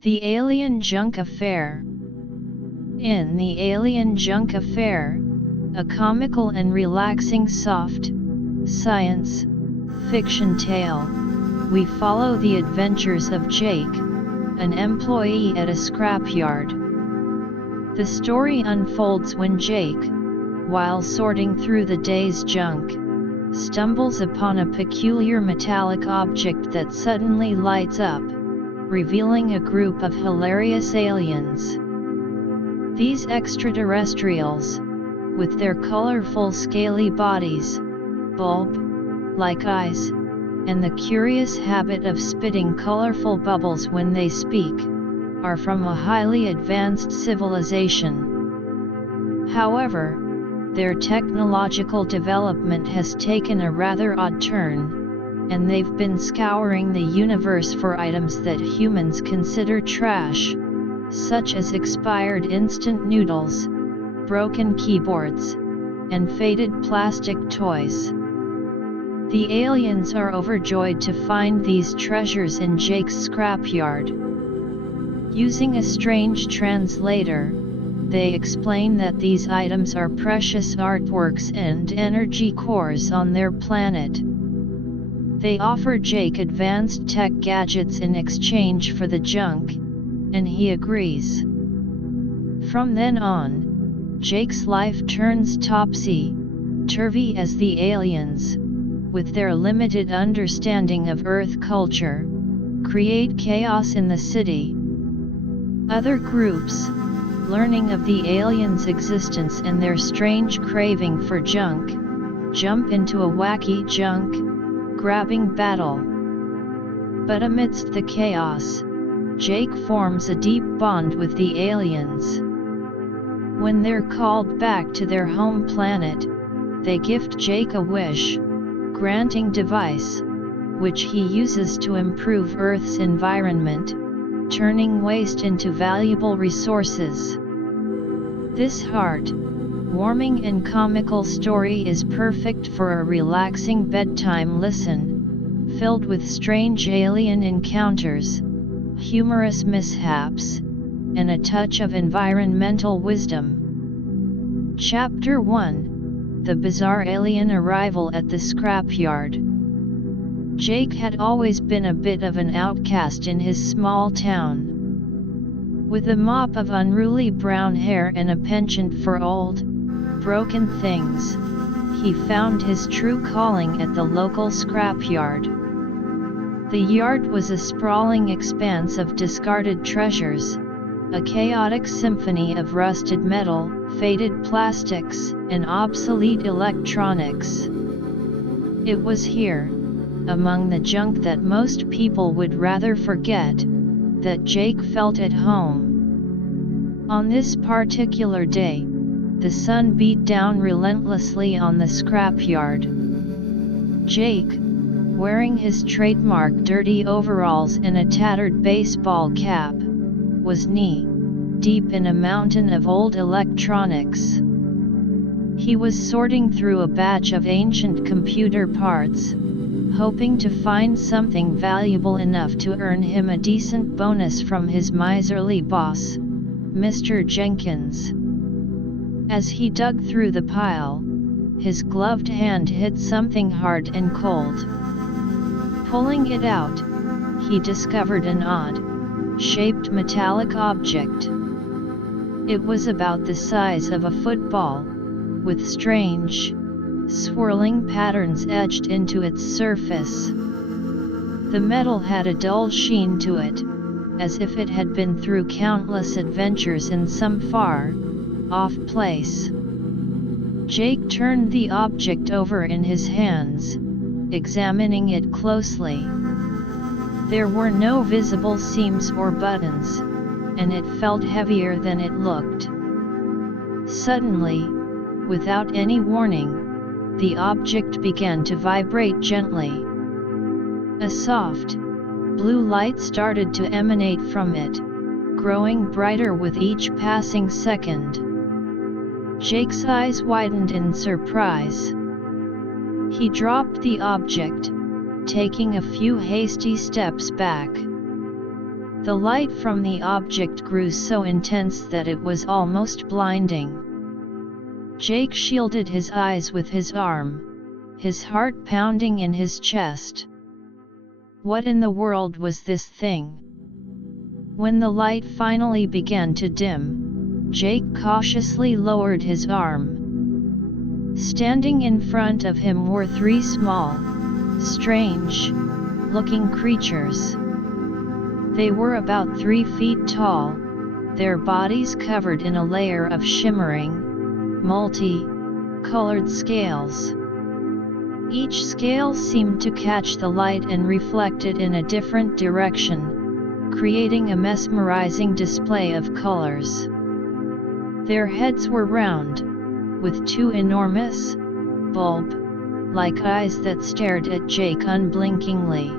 The Alien Junk Affair. In The Alien Junk Affair, a comical and relaxing soft science fiction tale, we follow the adventures of Jake, an employee at a scrapyard. The story unfolds when Jake, while sorting through the day's junk, stumbles upon a peculiar metallic object that suddenly lights up, revealing a group of hilarious aliens. These extraterrestrials, with their colorful scaly bodies, bulb-like eyes, and the curious habit of spitting colorful bubbles when they speak, are from a highly advanced civilization. However, their technological development has taken a rather odd turn, and they've been scouring the universe for items that humans consider trash, such as expired instant noodles, broken keyboards, and faded plastic toys. The aliens are overjoyed to find these treasures in Jake's scrapyard. Using a strange translator, they explain that these items are precious artworks and energy cores on their planet. They offer Jake advanced tech gadgets in exchange for the junk, and he agrees. From then on, Jake's life turns topsy-turvy as the aliens, with their limited understanding of Earth culture, create chaos in the city. Other groups, learning of the aliens' existence and their strange craving for junk, jump into a wacky junk-grabbing battle. But amidst the chaos, Jake forms a deep bond with the aliens. When they're called back to their home planet, they gift Jake a wish-granting device, which he uses to improve Earth's environment, turning waste into valuable resources. This heart-warming and comical story is perfect for a relaxing bedtime listen, filled with strange alien encounters, humorous mishaps, and a touch of environmental wisdom. Chapter 1: The Bizarre Alien Arrival at the Scrapyard. Jake had always been a bit of an outcast in his small town. With a mop of unruly brown hair and a penchant for old, broken things, he found his true calling at the local scrapyard. The yard was a sprawling expanse of discarded treasures, a chaotic symphony of rusted metal, faded plastics, and obsolete electronics. It was here, among the junk that most people would rather forget, that Jake felt at home. On this particular day, the sun beat down relentlessly on the scrapyard. Jake, wearing his trademark dirty overalls and a tattered baseball cap, was knee-deep in a mountain of old electronics. He was sorting through a batch of ancient computer parts, hoping to find something valuable enough to earn him a decent bonus from his miserly boss, Mr. Jenkins. As he dug through the pile, his gloved hand hit something hard and cold. Pulling it out, he discovered an odd-shaped metallic object. It was about the size of a football, with strange, swirling patterns etched into its surface. The metal had a dull sheen to it, as if it had been through countless adventures in some far-off place. Jake turned the object over in his hands, examining it closely. There were no visible seams or buttons, and it felt heavier than it looked. Suddenly, without any warning, the object began to vibrate gently. A soft, blue light started to emanate from it, growing brighter with each passing second. Jake's eyes widened in surprise. He dropped the object, taking a few hasty steps back. The light from the object grew so intense that it was almost blinding. Jake shielded his eyes with his arm, his heart pounding in his chest. What in the world was this thing? When the light finally began to dim, Jake cautiously lowered his arm. Standing in front of him were three small, strange-looking creatures. They were about 3 feet tall, their bodies covered in a layer of shimmering, multi-colored scales. Each scale seemed to catch the light and reflect it in a different direction, creating a mesmerizing display of colors. Their heads were round, with 2 enormous, bulb-like eyes that stared at Jake unblinkingly.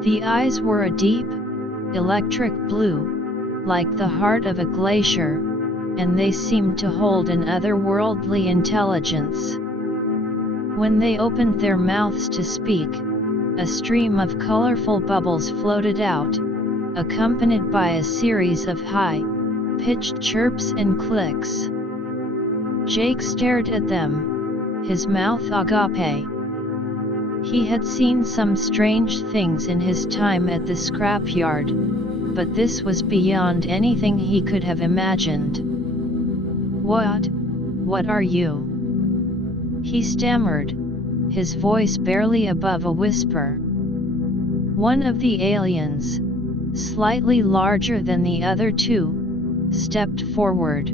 The eyes were a deep, electric blue, like the heart of a glacier, and they seemed to hold an otherworldly intelligence. When they opened their mouths to speak, a stream of colorful bubbles floated out, accompanied by a series of high-pitched chirps and clicks. Jake stared at them, his mouth agape. He had seen some strange things in his time at the scrapyard, but this was beyond anything he could have imagined. What are you?" he stammered, his voice barely above a whisper. One of the aliens, slightly larger than the other two, stepped forward.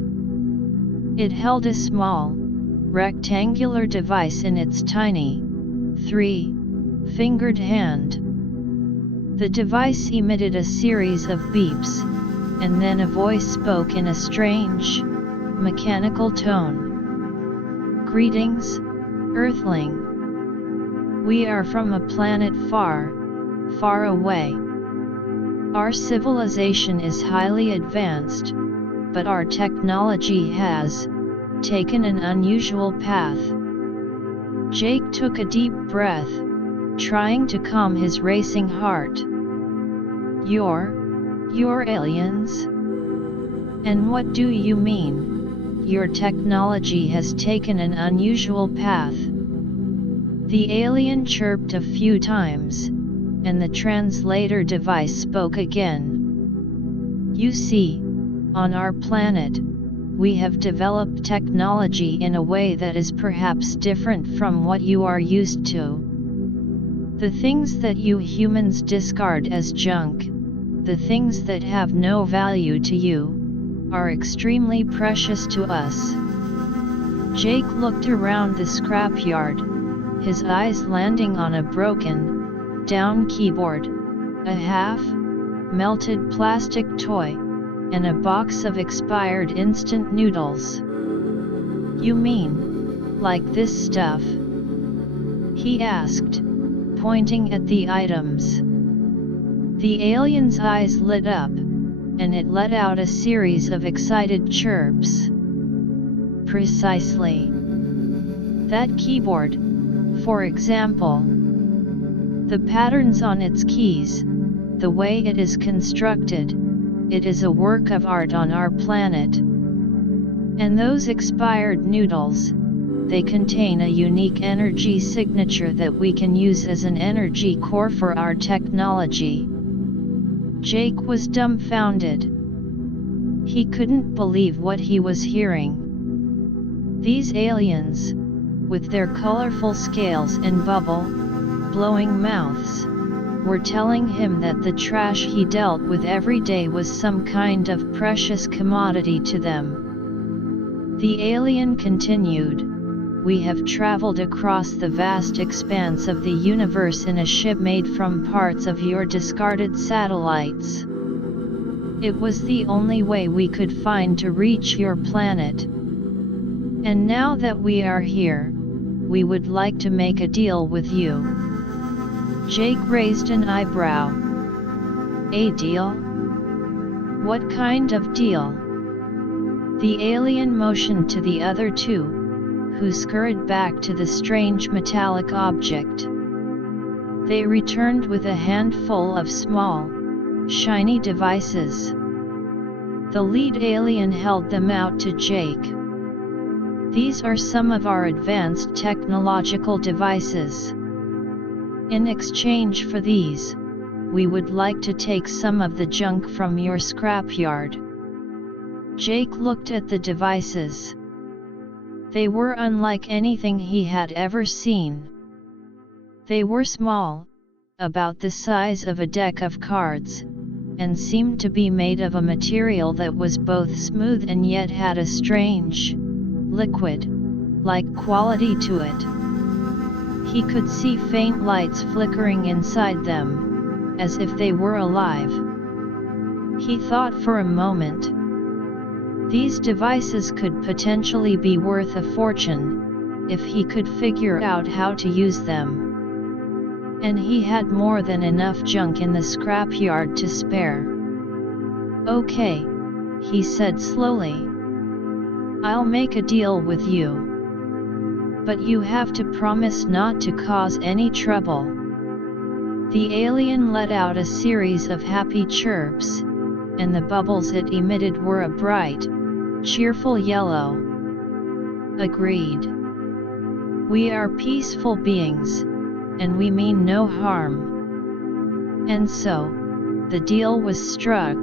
It held a small, rectangular device in its tiny, 3-fingered hand. The device emitted a series of beeps, and then a voice spoke in a strange, mechanical tone. "Greetings, Earthling. We are from a planet far, far away. Our civilization is highly advanced, but our technology has taken an unusual path." Jake took a deep breath, trying to calm his racing heart. You're aliens? And what do you mean, your technology has taken an unusual path? The alien chirped a few times, and the translator device spoke again. "You see, on our planet, we have developed technology in a way that is perhaps different from what you are used to. The things that you humans discard as junk, the things that have no value to you, are extremely precious to us." Jake looked around the scrapyard, his eyes landing on a broken down keyboard, a half-melted plastic toy, and a box of expired instant noodles. "You mean, like this stuff?" he asked, pointing at the items. The alien's eyes lit up, and it let out a series of excited chirps. "Precisely. That keyboard, for example. The patterns on its keys, the way it is constructed, it is a work of art on our planet. And those expired noodles, they contain a unique energy signature that we can use as an energy core for our technology." Jake was dumbfounded. He couldn't believe what he was hearing. These aliens, with their colorful scales and bubble-blowing mouths, were telling him that the trash he dealt with every day was some kind of precious commodity to them. The alien continued, "We have traveled across the vast expanse of the universe in a ship made from parts of your discarded satellites. It was the only way we could find to reach your planet. And now that we are here, we would like to make a deal with you." Jake raised an eyebrow. "A deal? What kind of deal?" The alien motioned to the other two, who scurried back to the strange metallic object. They returned with a handful of small, shiny devices. The lead alien held them out to Jake. These are some of our advanced technological devices. In exchange for these, we would like to take some of the junk from your scrapyard. Jake looked at the devices. They were unlike anything he had ever seen. They were small, about the size of a deck of cards, and seemed to be made of a material that was both smooth and yet had a strange, liquid-like quality to it. He could see faint lights flickering inside them, as if they were alive. He thought for a moment. These devices could potentially be worth a fortune, if he could figure out how to use them. And he had more than enough junk in the scrapyard to spare. "Okay," he said slowly. "I'll make a deal with you. But you have to promise not to cause any trouble." The alien let out a series of happy chirps, and the bubbles it emitted were a bright, cheerful yellow. "Agreed. We are peaceful beings, and we mean no harm." And so, the deal was struck.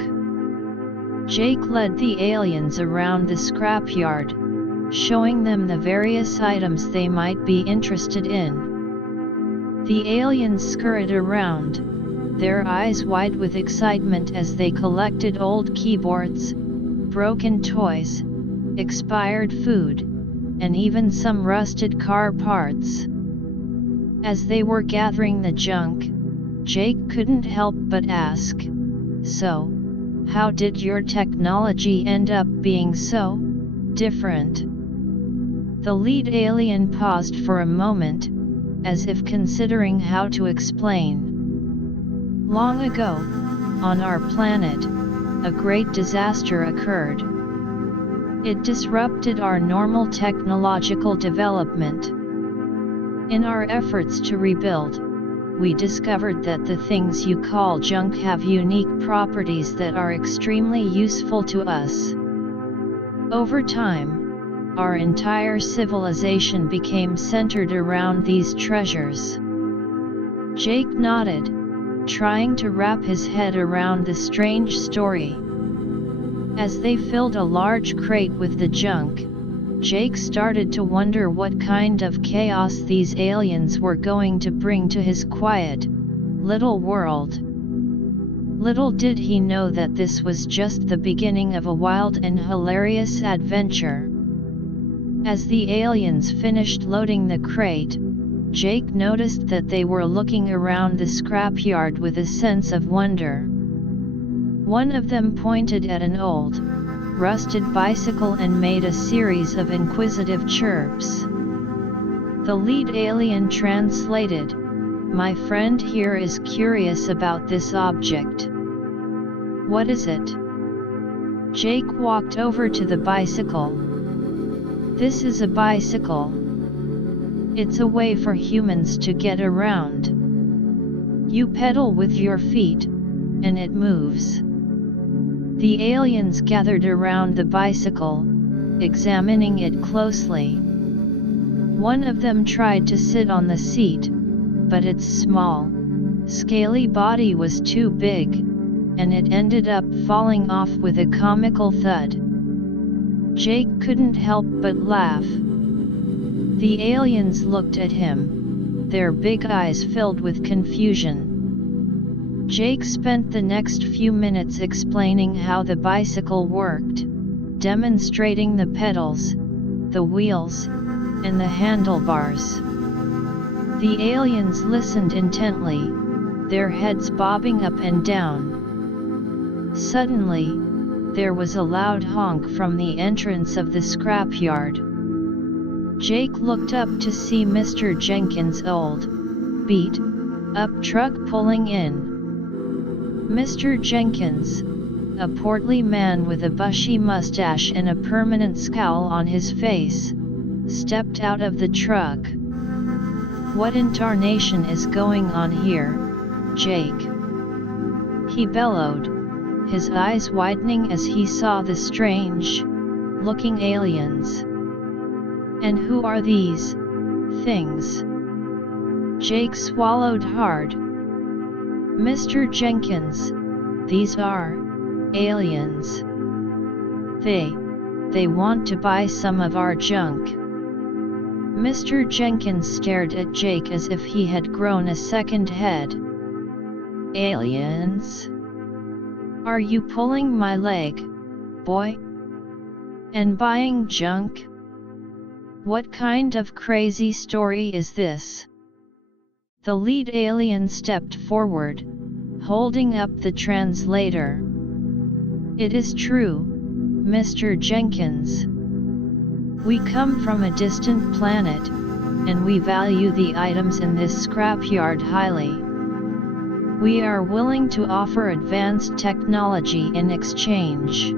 Jake led the aliens around the scrapyard, showing them the various items they might be interested in. The aliens scurried around, their eyes wide with excitement as they collected old keyboards, broken toys, expired food, and even some rusted car parts. As they were gathering the junk, Jake couldn't help but ask, "So, how did your technology end up being so different?" The lead alien paused for a moment, as if considering how to explain. "Long ago, on our planet, a great disaster occurred. It disrupted our normal technological development. In our efforts to rebuild, we discovered that the things you call junk have unique properties that are extremely useful to us. Over time, our entire civilization became centered around these treasures." Jake nodded, trying to wrap his head around the strange story. As they filled a large crate with the junk, Jake started to wonder what kind of chaos these aliens were going to bring to his quiet, little world. Little did he know that this was just the beginning of a wild and hilarious adventure. As the aliens finished loading the crate, Jake noticed that they were looking around the scrapyard with a sense of wonder. One of them pointed at an old, rusted bicycle and made a series of inquisitive chirps. The lead alien translated, "My friend here is curious about this object. What is it?" Jake walked over to the bicycle. "This is a bicycle. It's a way for humans to get around. You pedal with your feet, and it moves." The aliens gathered around the bicycle, examining it closely. One of them tried to sit on the seat, but its small, scaly body was too big, and it ended up falling off with a comical thud. Jake couldn't help but laugh. The aliens looked at him, their big eyes filled with confusion. Jake spent the next few minutes explaining how the bicycle worked, demonstrating the pedals, the wheels, and the handlebars. The aliens listened intently, their heads bobbing up and down. Suddenly, there was a loud honk from the entrance of the scrapyard. Jake looked up to see Mr. Jenkins' old, beat-up truck pulling in. Mr. Jenkins, a portly man with a bushy mustache and a permanent scowl on his face, stepped out of the truck. "What in tarnation is going on here, Jake?" he bellowed, his eyes widening as he saw the strange-looking aliens. "And who are these things?" Jake swallowed hard. "Mr. Jenkins, these are aliens. They want to buy some of our junk." Mr. Jenkins stared at Jake as if he had grown a second head. "Aliens? Are you pulling my leg, boy? And buying junk? What kind of crazy story is this?" The lead alien stepped forward, holding up the translator. "It is true, Mr. Jenkins. We come from a distant planet, and we value the items in this scrapyard highly. We are willing to offer advanced technology in exchange."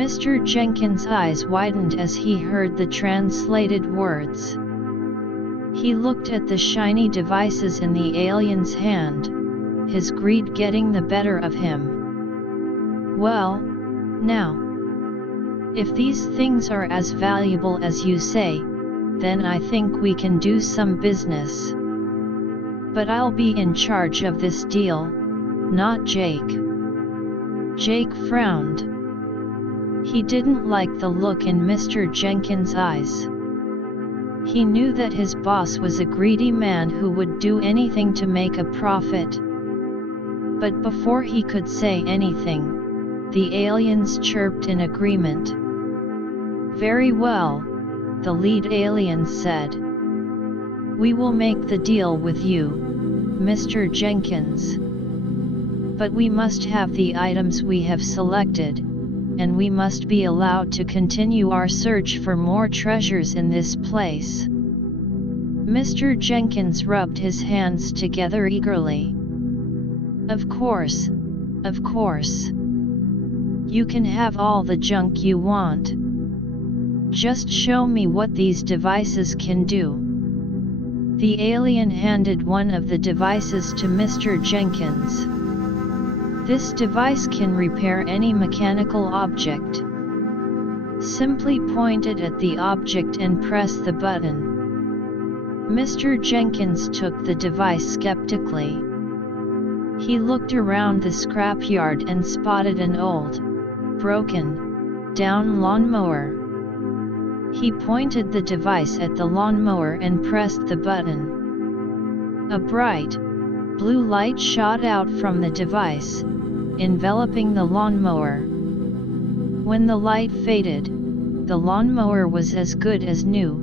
Mr. Jenkins' eyes widened as he heard the translated words. He looked at the shiny devices in the alien's hand, his greed getting the better of him. "Well, now, if these things are as valuable as you say, then I think we can do some business. But I'll be in charge of this deal, not Jake." Jake frowned. He didn't like the look in Mr. Jenkins' eyes. He knew that his boss was a greedy man who would do anything to make a profit. But before he could say anything, the aliens chirped in agreement. "Very well," the lead alien said. "We will make the deal with you, Mr. Jenkins. But we must have the items we have selected, and we must be allowed to continue our search for more treasures in this place." Mr. Jenkins rubbed his hands together eagerly. Of course. You can have all the junk you want. Just show me what these devices can do." The alien handed one of the devices to Mr. Jenkins. "This device can repair any mechanical object. Simply point it at the object and press the button." Mr. Jenkins took the device skeptically. He looked around the scrapyard and spotted an old, broken-down lawnmower. He pointed the device at the lawnmower and pressed the button. A bright, blue light shot out from the device, enveloping the lawnmower. When the light faded, the lawnmower was as good as new,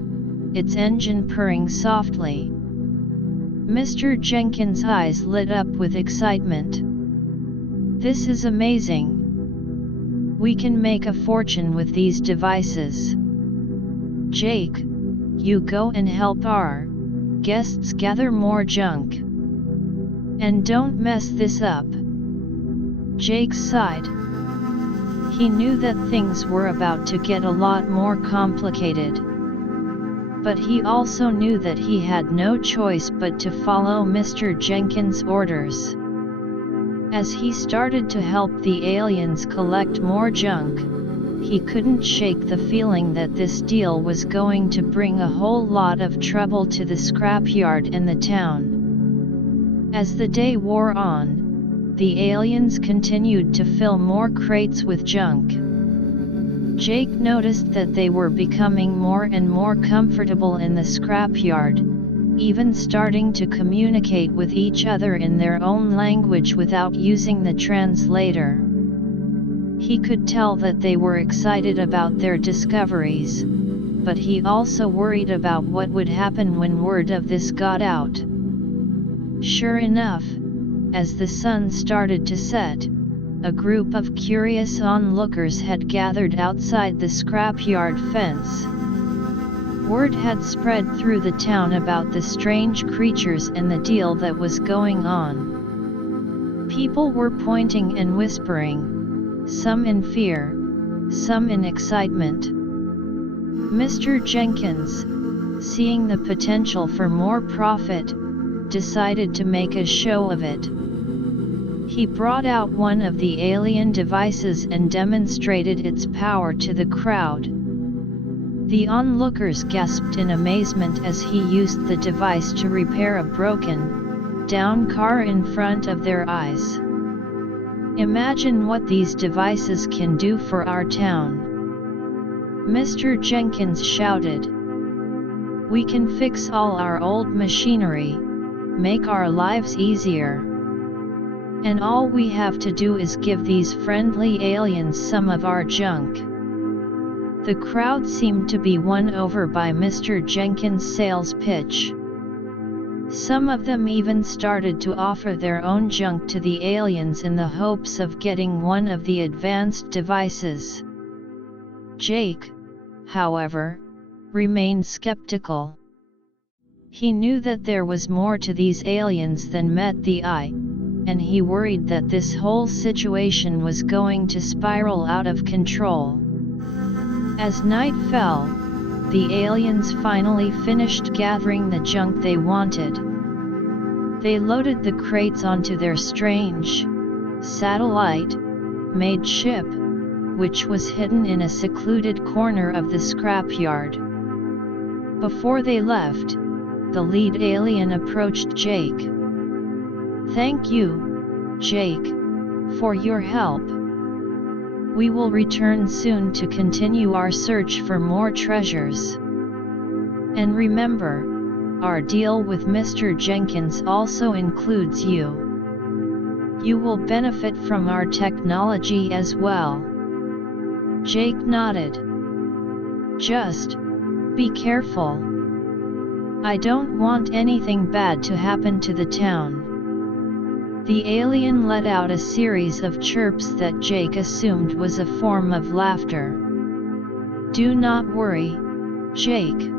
its engine purring softly. Mr. Jenkins' eyes lit up with excitement. "This is amazing. We can make a fortune with these devices. Jake, you go and help our guests gather more junk. And don't mess this up." Jake sighed. He knew that things were about to get a lot more complicated. But he also knew that he had no choice but to follow Mr. Jenkins' orders. As he started to help the aliens collect more junk, he couldn't shake the feeling that this deal was going to bring a whole lot of trouble to the scrapyard and the town. As the day wore on, the aliens continued to fill more crates with junk. Jake noticed that they were becoming more and more comfortable in the scrapyard, even starting to communicate with each other in their own language without using the translator. He could tell that they were excited about their discoveries, but he also worried about what would happen when word of this got out. Sure enough, as the sun started to set, a group of curious onlookers had gathered outside the scrapyard fence. Word had spread through the town about the strange creatures and the deal that was going on. People were pointing and whispering, some in fear, some in excitement. Mr. Jenkins, seeing the potential for more profit, decided to make a show of it. He brought out one of the alien devices and demonstrated its power to the crowd. The onlookers gasped in amazement as he used the device to repair a broken-down car in front of their eyes. Imagine what these devices can do for our town, Mr. Jenkins shouted. We can fix all our old machinery, make our lives easier. And all we have to do is give these friendly aliens some of our junk. The crowd seemed to be won over by Mr. Jenkins' sales pitch. Some of them even started to offer their own junk to the aliens in the hopes of getting one of the advanced devices. Jake, however, remained skeptical. He knew that there was more to these aliens than met the eye, and he worried that this whole situation was going to spiral out of control. As night fell, the aliens finally finished gathering the junk they wanted. They loaded the crates onto their strange, satellite-made ship, which was hidden in a secluded corner of the scrapyard. Before they left, the lead alien approached Jake. Thank you, Jake, for your help. We will return soon to continue our search for more treasures. And remember, our deal with Mr. Jenkins also includes you. You will benefit from our technology as well. Jake nodded. Just be careful. I don't want anything bad to happen to the town. The alien let out a series of chirps that Jake assumed was a form of laughter. Do not worry, Jake.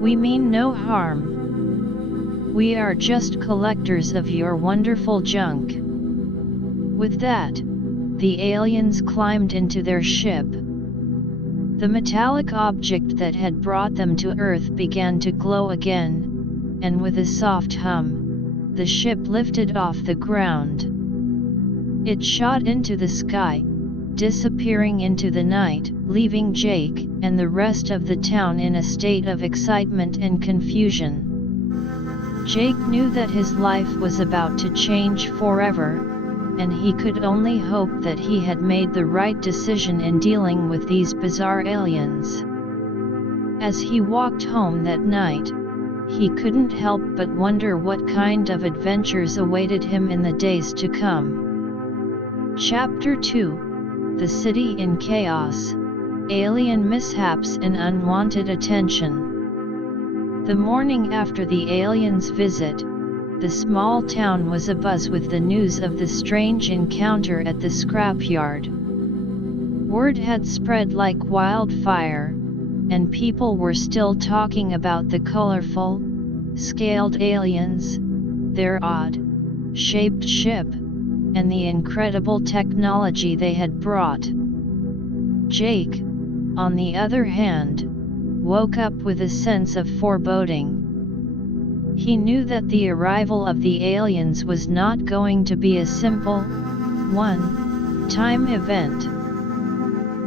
We mean no harm. We are just collectors of your wonderful junk. With that, the aliens climbed into their ship. The metallic object that had brought them to Earth began to glow again, and with a soft hum, the ship lifted off the ground. It shot into the sky, disappearing into the night, leaving Jake and the rest of the town in a state of excitement and confusion. Jake knew that his life was about to change forever, and he could only hope that he had made the right decision in dealing with these bizarre aliens. As he walked home that night, he couldn't help but wonder what kind of adventures awaited him in the days to come. Chapter 2: The City in Chaos, Alien Mishaps and Unwanted Attention. The morning after the aliens' visit, the small town was abuzz with the news of the strange encounter at the scrapyard. Word had spread like wildfire, and people were still talking about the colorful, scaled aliens, their odd-shaped ship, and the incredible technology they had brought. Jake, on the other hand, woke up with a sense of foreboding. He knew that the arrival of the aliens was not going to be a simple, one-time event.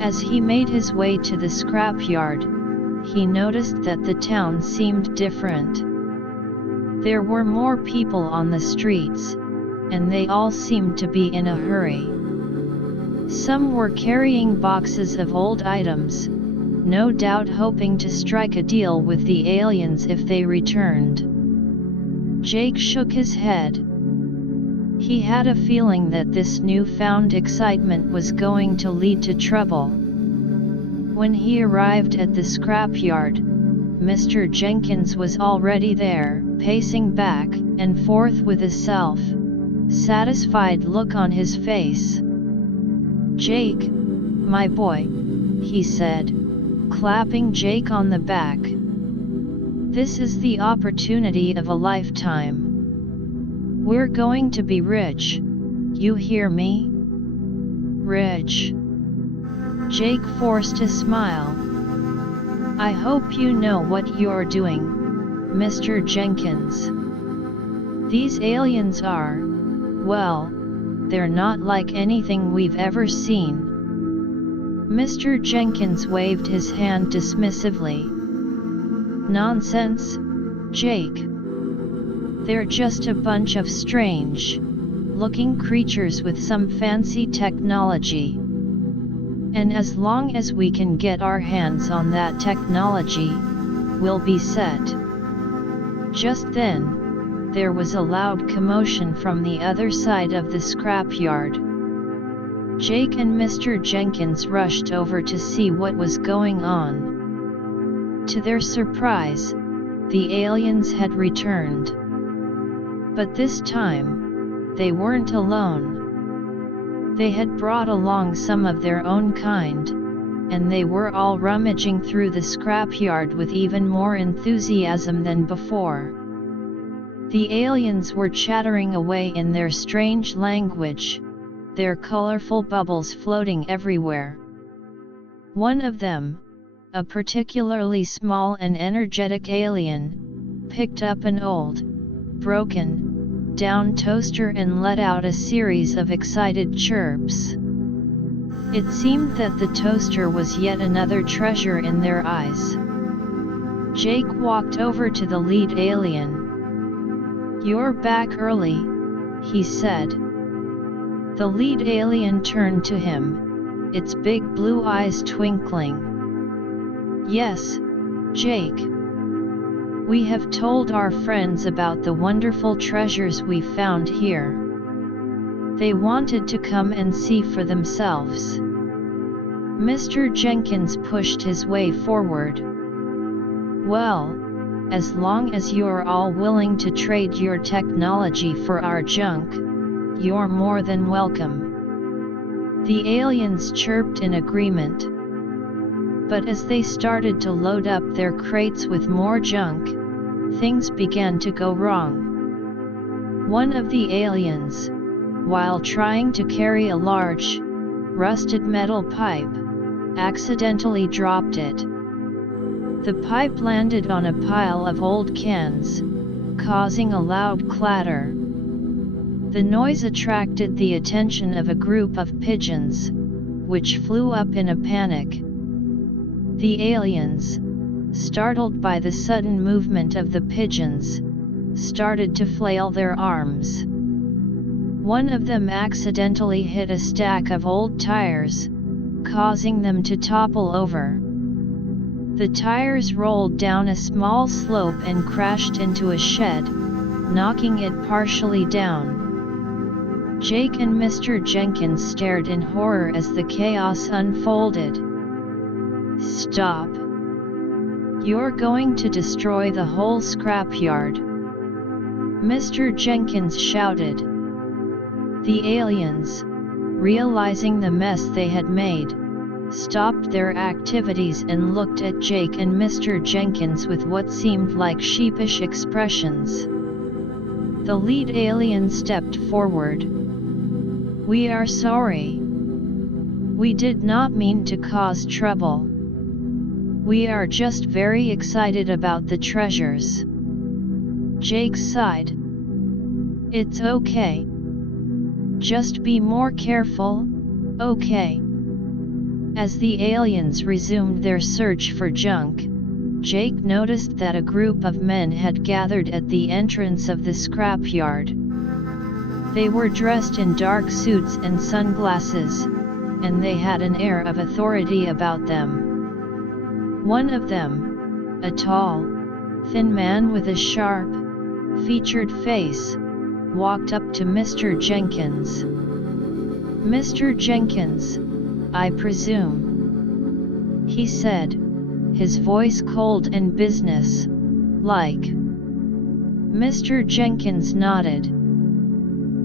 As he made his way to the scrapyard, he noticed that the town seemed different. There were more people on the streets, and they all seemed to be in a hurry. Some were carrying boxes of old items, no doubt hoping to strike a deal with the aliens if they returned. Jake shook his head. He had a feeling that this newfound excitement was going to lead to trouble. When he arrived at the scrapyard, Mr. Jenkins was already there, pacing back and forth with a self-satisfied look on his face. "Jake, my boy," he said, clapping Jake on the back. "This is the opportunity of a lifetime. We're going to be rich, you hear me? Rich." Jake forced a smile. "I hope you know what you're doing, Mr. Jenkins. These aliens are, well, they're not like anything we've ever seen." Mr. Jenkins waved his hand dismissively. "Nonsense, Jake. They're just a bunch of strange-looking creatures with some fancy technology. And as long as we can get our hands on that technology, we'll be set." Just then, there was a loud commotion from the other side of the scrapyard. Jake and Mr. Jenkins rushed over to see what was going on. To their surprise, the aliens had returned. But this time, they weren't alone. They had brought along some of their own kind, and they were all rummaging through the scrapyard with even more enthusiasm than before. The aliens were chattering away in their strange language, their colorful bubbles floating everywhere. One of them, a particularly small and energetic alien, picked up an old, broken down toaster and let out a series of excited chirps. It seemed that the toaster was yet another treasure in their eyes. Jake walked over to the lead alien. "You're back early," he said. The lead alien turned to him, its big blue eyes twinkling. "Yes, Jake. We have told our friends about the wonderful treasures we found here. They wanted to come and see for themselves." Mr. Jenkins pushed his way forward. "Well, as long as you're all willing to trade your technology for our junk, you're more than welcome." The aliens chirped in agreement. But as they started to load up their crates with more junk, things began to go wrong. One of the aliens, while trying to carry a large, rusted metal pipe, accidentally dropped it. The pipe landed on a pile of old cans, causing a loud clatter. The noise attracted the attention of a group of pigeons, which flew up in a panic. The aliens, startled by the sudden movement of the pigeons, started to flail their arms. One of them accidentally hit a stack of old tires, causing them to topple over. The tires rolled down a small slope and crashed into a shed, knocking it partially down. Jake and Mr. Jenkins stared in horror as the chaos unfolded. "Stop! You're going to destroy the whole scrapyard!" Mr. Jenkins shouted. The aliens, realizing the mess they had made, stopped their activities and looked at Jake and Mr. Jenkins with what seemed like sheepish expressions. The lead alien stepped forward. "We are sorry. We did not mean to cause trouble. We are just very excited about the treasures." Jake sighed. "It's okay. Just be more careful, okay?" As the aliens resumed their search for junk, Jake noticed that a group of men had gathered at the entrance of the scrapyard. They were dressed in dark suits and sunglasses, and they had an air of authority about them. One of them, a tall, thin man with a sharp, featured face, walked up to Mr. Jenkins. "Mr. Jenkins, I presume," he said, his voice cold and business-like. Mr. Jenkins nodded.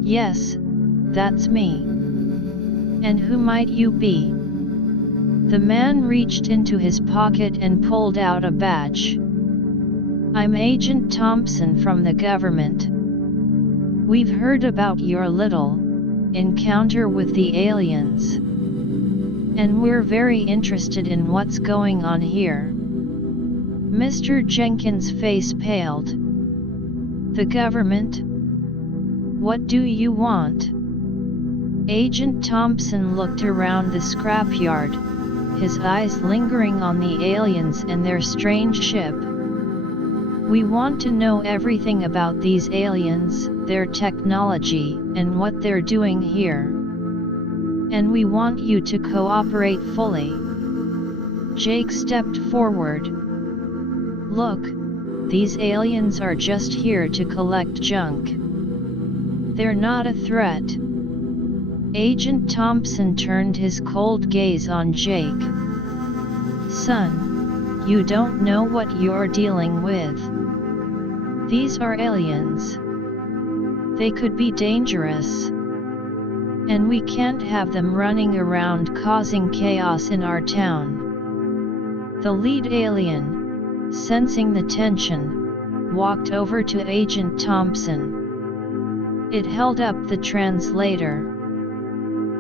"Yes, that's me. And who might you be?" The man reached into his pocket and pulled out a badge. "I'm Agent Thompson from the government. We've heard about your little encounter with the aliens. And we're very interested in what's going on here." Mr. Jenkins' face paled. "The government? What do you want?" Agent Thompson looked around the scrapyard, his eyes lingering on the aliens and their strange ship. "We want to know everything about these aliens, their technology, and what they're doing here. And we want you to cooperate fully." Jake stepped forward. "Look, these aliens are just here to collect junk. They're not a threat." Agent Thompson turned his cold gaze on Jake. "Son, you don't know what you're dealing with. These are aliens. They could be dangerous. And we can't have them running around causing chaos in our town." The lead alien, sensing the tension, walked over to Agent Thompson. It held up the translator.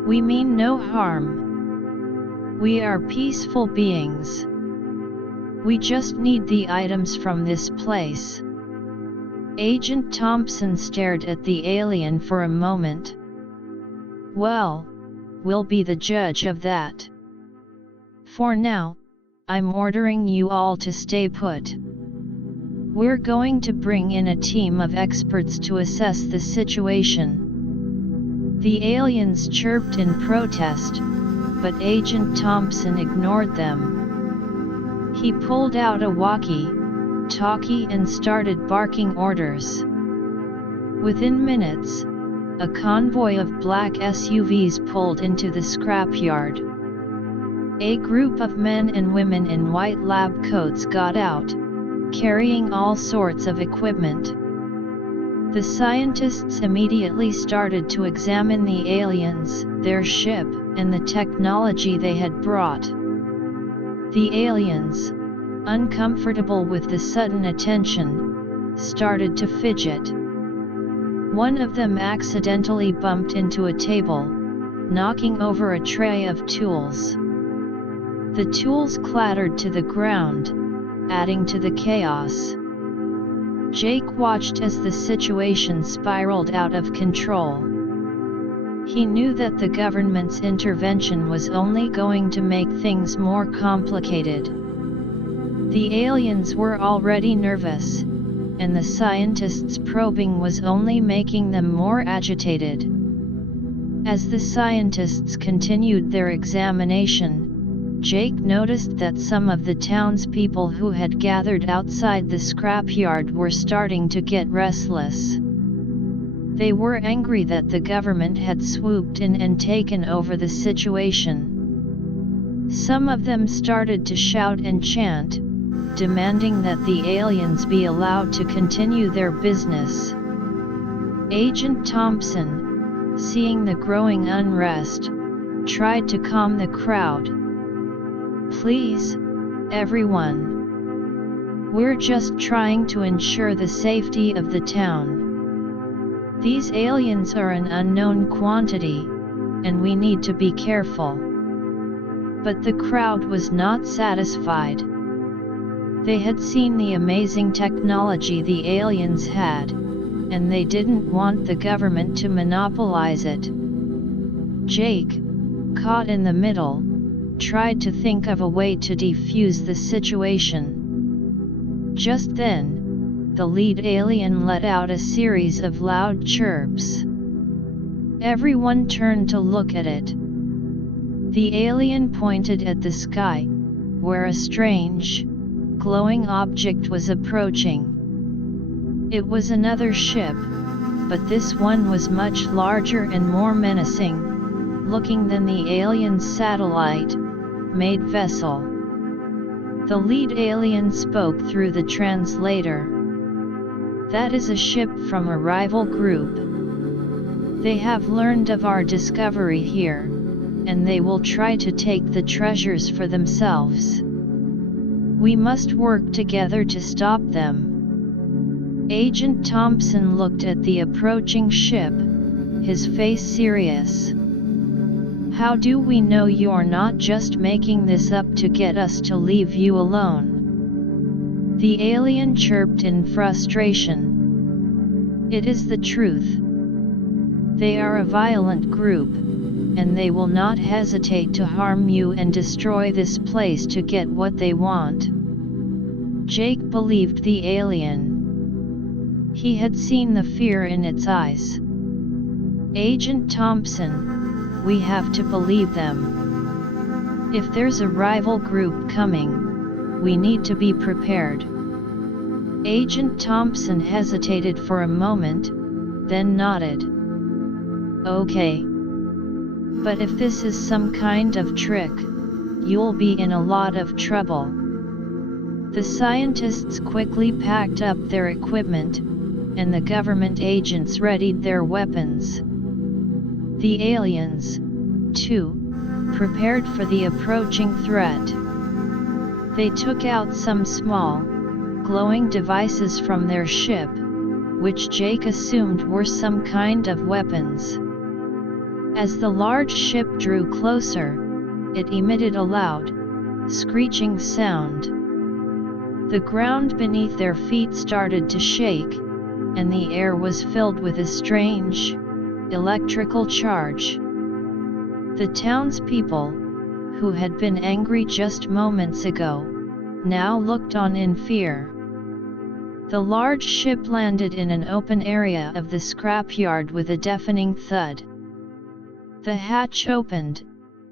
"We mean no harm. We are peaceful beings. We just need the items from this place." Agent Thompson stared at the alien for a moment. "Well, we'll be the judge of that. For now, I'm ordering you all to stay put. We're going to bring in a team of experts to assess the situation." The aliens chirped in protest, but Agent Thompson ignored them. He pulled out a walkie-talkie and started barking orders. Within minutes, a convoy of black SUVs pulled into the scrapyard. A group of men and women in white lab coats got out, carrying all sorts of equipment. The scientists immediately started to examine the aliens, their ship, and the technology they had brought. The aliens, uncomfortable with the sudden attention, started to fidget. One of them accidentally bumped into a table, knocking over a tray of tools. The tools clattered to the ground, adding to the chaos. Jake watched as the situation spiraled out of control. He knew that the government's intervention was only going to make things more complicated. The aliens were already nervous, and the scientists' probing was only making them more agitated. As the scientists continued their examination, Jake noticed that some of the townspeople who had gathered outside the scrapyard were starting to get restless. They were angry that the government had swooped in and taken over the situation. Some of them started to shout and chant, demanding that the aliens be allowed to continue their business. Agent Thompson, seeing the growing unrest, tried to calm the crowd. "Please, everyone. We're just trying to ensure the safety of the town. These aliens are an unknown quantity, and we need to be careful." But the crowd was not satisfied. They had seen the amazing technology the aliens had, and they didn't want the government to monopolize it. Jake, caught in the middle, tried to think of a way to defuse the situation. Just then, the lead alien let out a series of loud chirps. Everyone turned to look at it. The alien pointed at the sky, where a strange, glowing object was approaching. It was another ship, but this one was much larger and more menacing looking than the alien's satellite-made vessel. The lead alien spoke through the translator. "That is a ship from a rival group. They have learned of our discovery here, and they will try to take the treasures for themselves. We must work together to stop them." Agent Thompson looked at the approaching ship, his face serious. "How do we know you're not just making this up to get us to leave you alone?" The alien chirped in frustration. "It is the truth. They are a violent group, and they will not hesitate to harm you and destroy this place to get what they want. Jake believed the alien. He had seen the fear in its eyes. Agent Thompson, we have to believe them. If there's a rival group coming, we need to be prepared. Agent Thompson hesitated for a moment, then nodded. Okay. But if this is some kind of trick, you'll be in a lot of trouble. The scientists quickly packed up their equipment, and the government agents readied their weapons. The aliens, too, prepared for the approaching threat. They took out some small, glowing devices from their ship, which Jake assumed were some kind of weapons. As the large ship drew closer, it emitted a loud, screeching sound. The ground beneath their feet started to shake, and the air was filled with a strange, electrical charge. The townspeople, who had been angry just moments ago, now looked on in fear. The large ship landed in an open area of the scrapyard with a deafening thud. The hatch opened,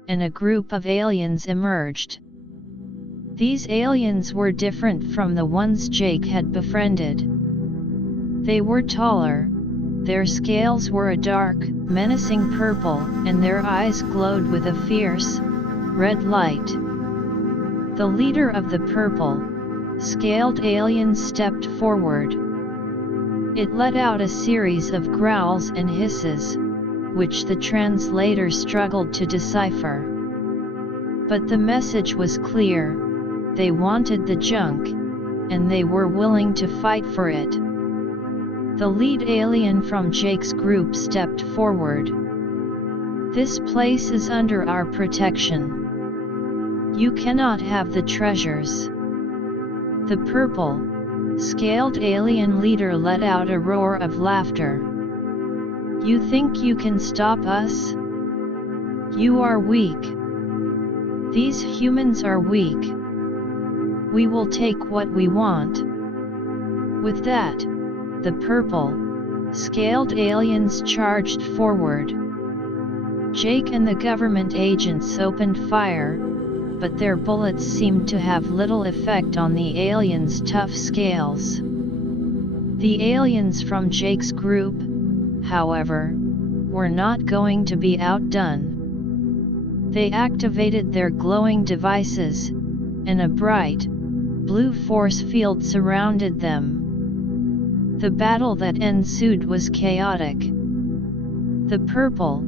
and a group of aliens emerged. These aliens were different from the ones Jake had befriended. They were taller, their scales were a dark, menacing purple, and their eyes glowed with a fierce, red light. The leader of the purple, scaled alien stepped forward. It let out a series of growls and hisses, which the translator struggled to decipher. But the message was clear: they wanted the junk, and they were willing to fight for it. The lead alien from Jake's group stepped forward. This place is under our protection. You cannot have the treasures. The purple, scaled alien leader let out a roar of laughter. You think you can stop us? You are weak. These humans are weak. We will take what we want. With that, the purple, scaled aliens charged forward. Jake and the government agents opened fire, but their bullets seemed to have little effect on the aliens' tough scales. The aliens from Jake's group, however, were not going to be outdone. They activated their glowing devices, and a bright, blue force field surrounded them. The battle that ensued was chaotic. The purple,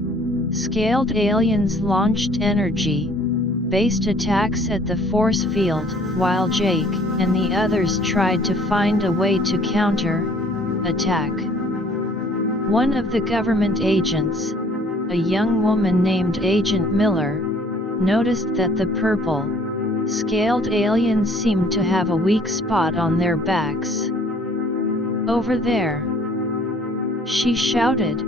scaled aliens launched energy-based attacks at the force field, while Jake and the others tried to find a way to counter-attack. One of the government agents, a young woman named Agent Miller, noticed that the purple, scaled aliens seemed to have a weak spot on their backs. Over there! She shouted,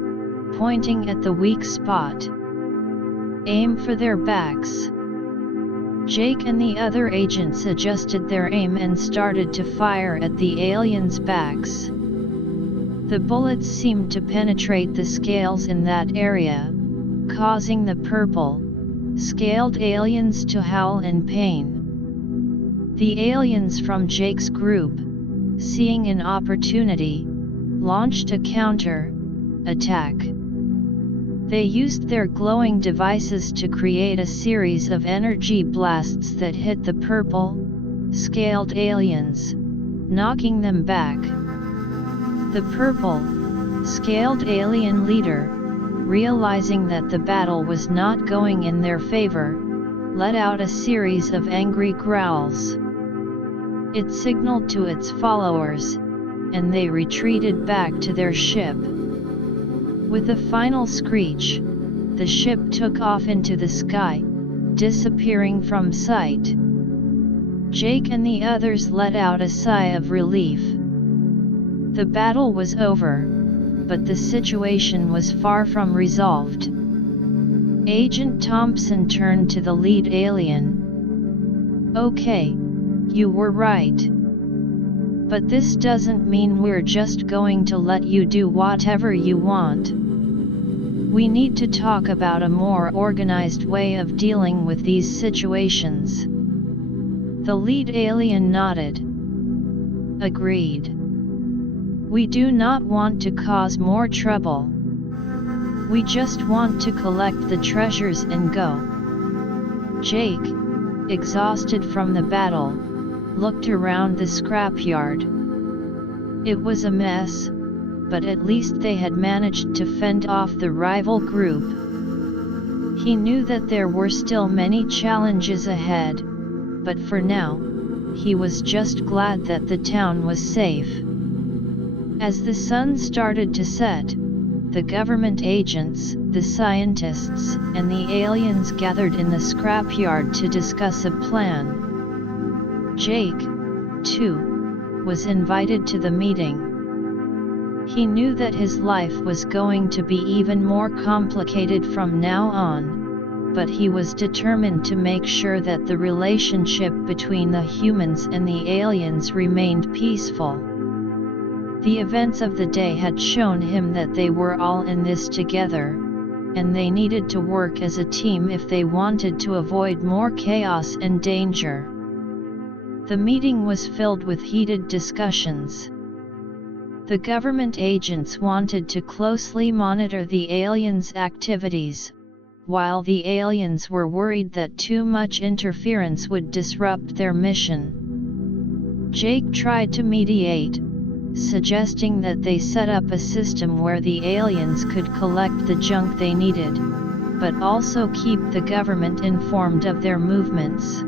pointing at the weak spot. Aim for their backs. Jake and the other agents adjusted their aim and started to fire at the aliens' backs. The bullets seemed to penetrate the scales in that area, causing the purple, scaled aliens to howl in pain. The aliens from Jake's group, seeing an opportunity, launched a counter-attack. They used their glowing devices to create a series of energy blasts that hit the purple, scaled aliens, knocking them back. The purple, scaled alien leader, realizing that the battle was not going in their favor, let out a series of angry growls. It signaled to its followers, and they retreated back to their ship. With a final screech, the ship took off into the sky, disappearing from sight. Jake and the others let out a sigh of relief. The battle was over, but the situation was far from resolved. Agent Thompson turned to the lead alien. "Okay, you were right. But this doesn't mean we're just going to let you do whatever you want. We need to talk about a more organized way of dealing with these situations." The lead alien nodded. "Agreed. We do not want to cause more trouble. We just want to collect the treasures and go." Jake, exhausted from the battle, looked around the scrapyard. It was a mess, but at least they had managed to fend off the rival group. He knew that there were still many challenges ahead, but for now, he was just glad that the town was safe. As the sun started to set, the government agents, the scientists, and the aliens gathered in the scrapyard to discuss a plan. Jake, too, was invited to the meeting. He knew that his life was going to be even more complicated from now on, but he was determined to make sure that the relationship between the humans and the aliens remained peaceful. The events of the day had shown him that they were all in this together, and they needed to work as a team if they wanted to avoid more chaos and danger. The meeting was filled with heated discussions. The government agents wanted to closely monitor the aliens' activities, while the aliens were worried that too much interference would disrupt their mission. Jake tried to mediate, suggesting that they set up a system where the aliens could collect the junk they needed, but also keep the government informed of their movements.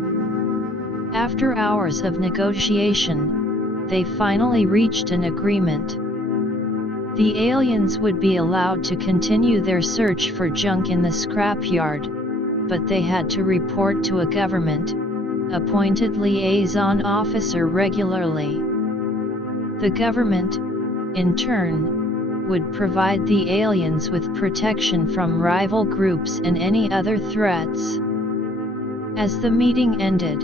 After hours of negotiation, they finally reached an agreement. The aliens would be allowed to continue their search for junk in the scrapyard, but they had to report to a government-appointed liaison officer regularly. The government, in turn, would provide the aliens with protection from rival groups and any other threats. As the meeting ended,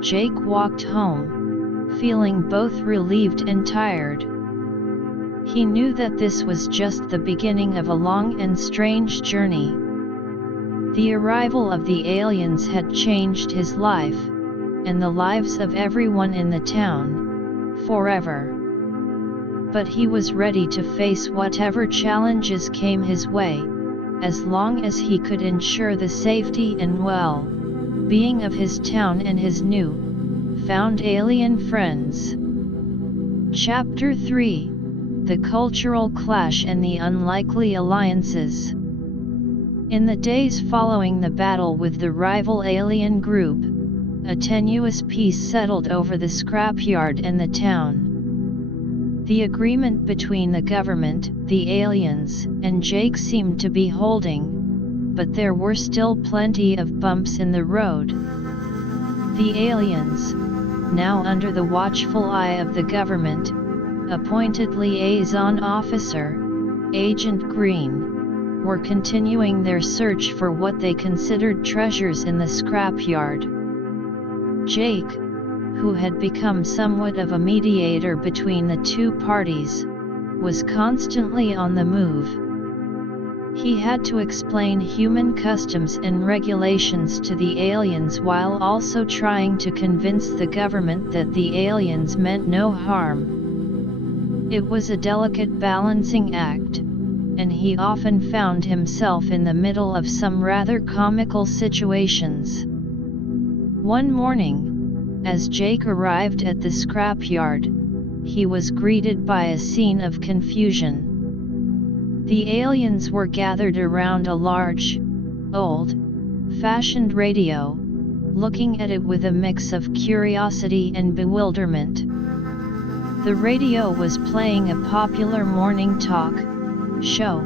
Jake walked home, feeling both relieved and tired. He knew that this was just the beginning of a long and strange journey. The arrival of the aliens had changed his life, and the lives of everyone in the town, forever. But he was ready to face whatever challenges came his way, as long as he could ensure the safety and well-being of his town and his new-found alien friends. Chapter 3: The Cultural Clash and the Unlikely Alliances. In the days following the battle with the rival alien group, a tenuous peace settled over the scrapyard and the town. The agreement between the government, the aliens, and Jake seemed to be holding, but there were still plenty of bumps in the road. The aliens, now under the watchful eye of the government-appointed liaison officer, Agent Green, were continuing their search for what they considered treasures in the scrapyard. Jake, who had become somewhat of a mediator between the two parties, was constantly on the move. He had to explain human customs and regulations to the aliens while also trying to convince the government that the aliens meant no harm. It was a delicate balancing act, and he often found himself in the middle of some rather comical situations. One morning, as Jake arrived at the scrapyard, he was greeted by a scene of confusion. The aliens were gathered around a large, old-fashioned radio, looking at it with a mix of curiosity and bewilderment. The radio was playing a popular morning talk show,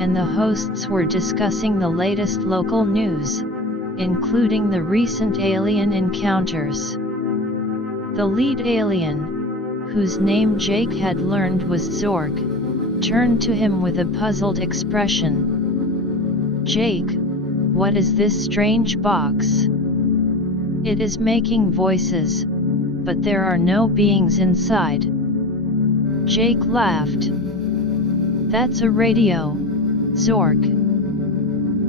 and the hosts were discussing the latest local news, including the recent alien encounters. The lead alien, whose name Jake had learned was Zorg, turned to him with a puzzled expression. "Jake, what is this strange box? It is making voices, but there are no beings inside." Jake laughed. "That's a radio, Zork.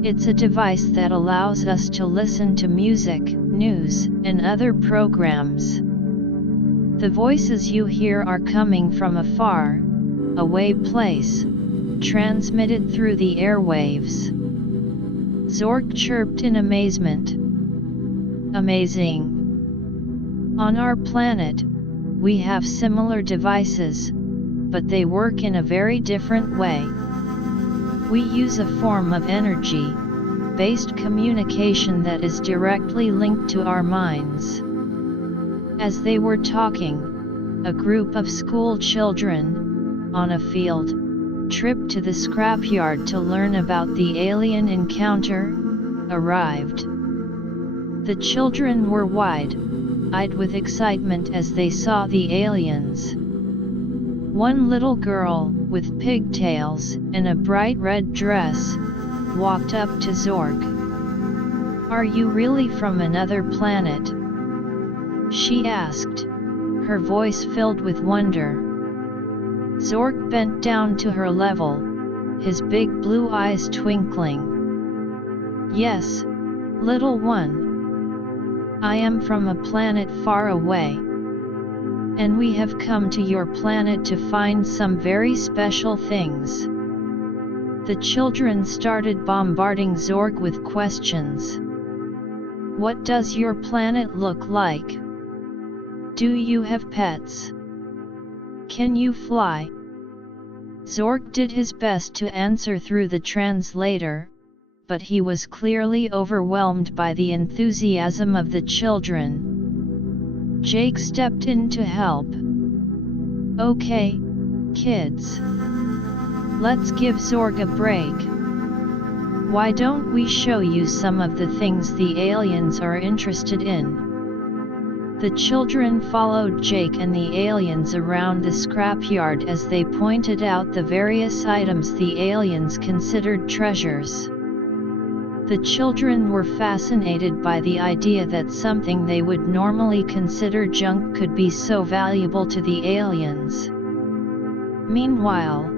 It's a device that allows us to listen to music, news, and other programs. The voices you hear are coming from a far away place, transmitted through the airwaves." Zork chirped in amazement. "Amazing. On our planet, we have similar devices, but they work in a very different way. We use a form of energy-based communication that is directly linked to our minds." As they were talking, a group of school children, on a field trip to the scrapyard to learn about the alien encounter, arrived. The children were wide-eyed with excitement as they saw the aliens. One little girl, with pigtails and a bright red dress, walked up to Zork. "Are you really from another planet?" she asked, her voice filled with wonder. Zork bent down to her level, his big blue eyes twinkling. "Yes, little one. I am from a planet far away. And we have come to your planet to find some very special things." The children started bombarding Zork with questions. "What does your planet look like? Do you have pets? Can you fly?" Zork did his best to answer through the translator, but he was clearly overwhelmed by the enthusiasm of the children. Jake stepped in to help. "Okay, kids. Let's give Zork a break. Why don't we show you some of the things the aliens are interested in?" The children followed Jake and the aliens around the scrapyard as they pointed out the various items the aliens considered treasures. The children were fascinated by the idea that something they would normally consider junk could be so valuable to the aliens. Meanwhile,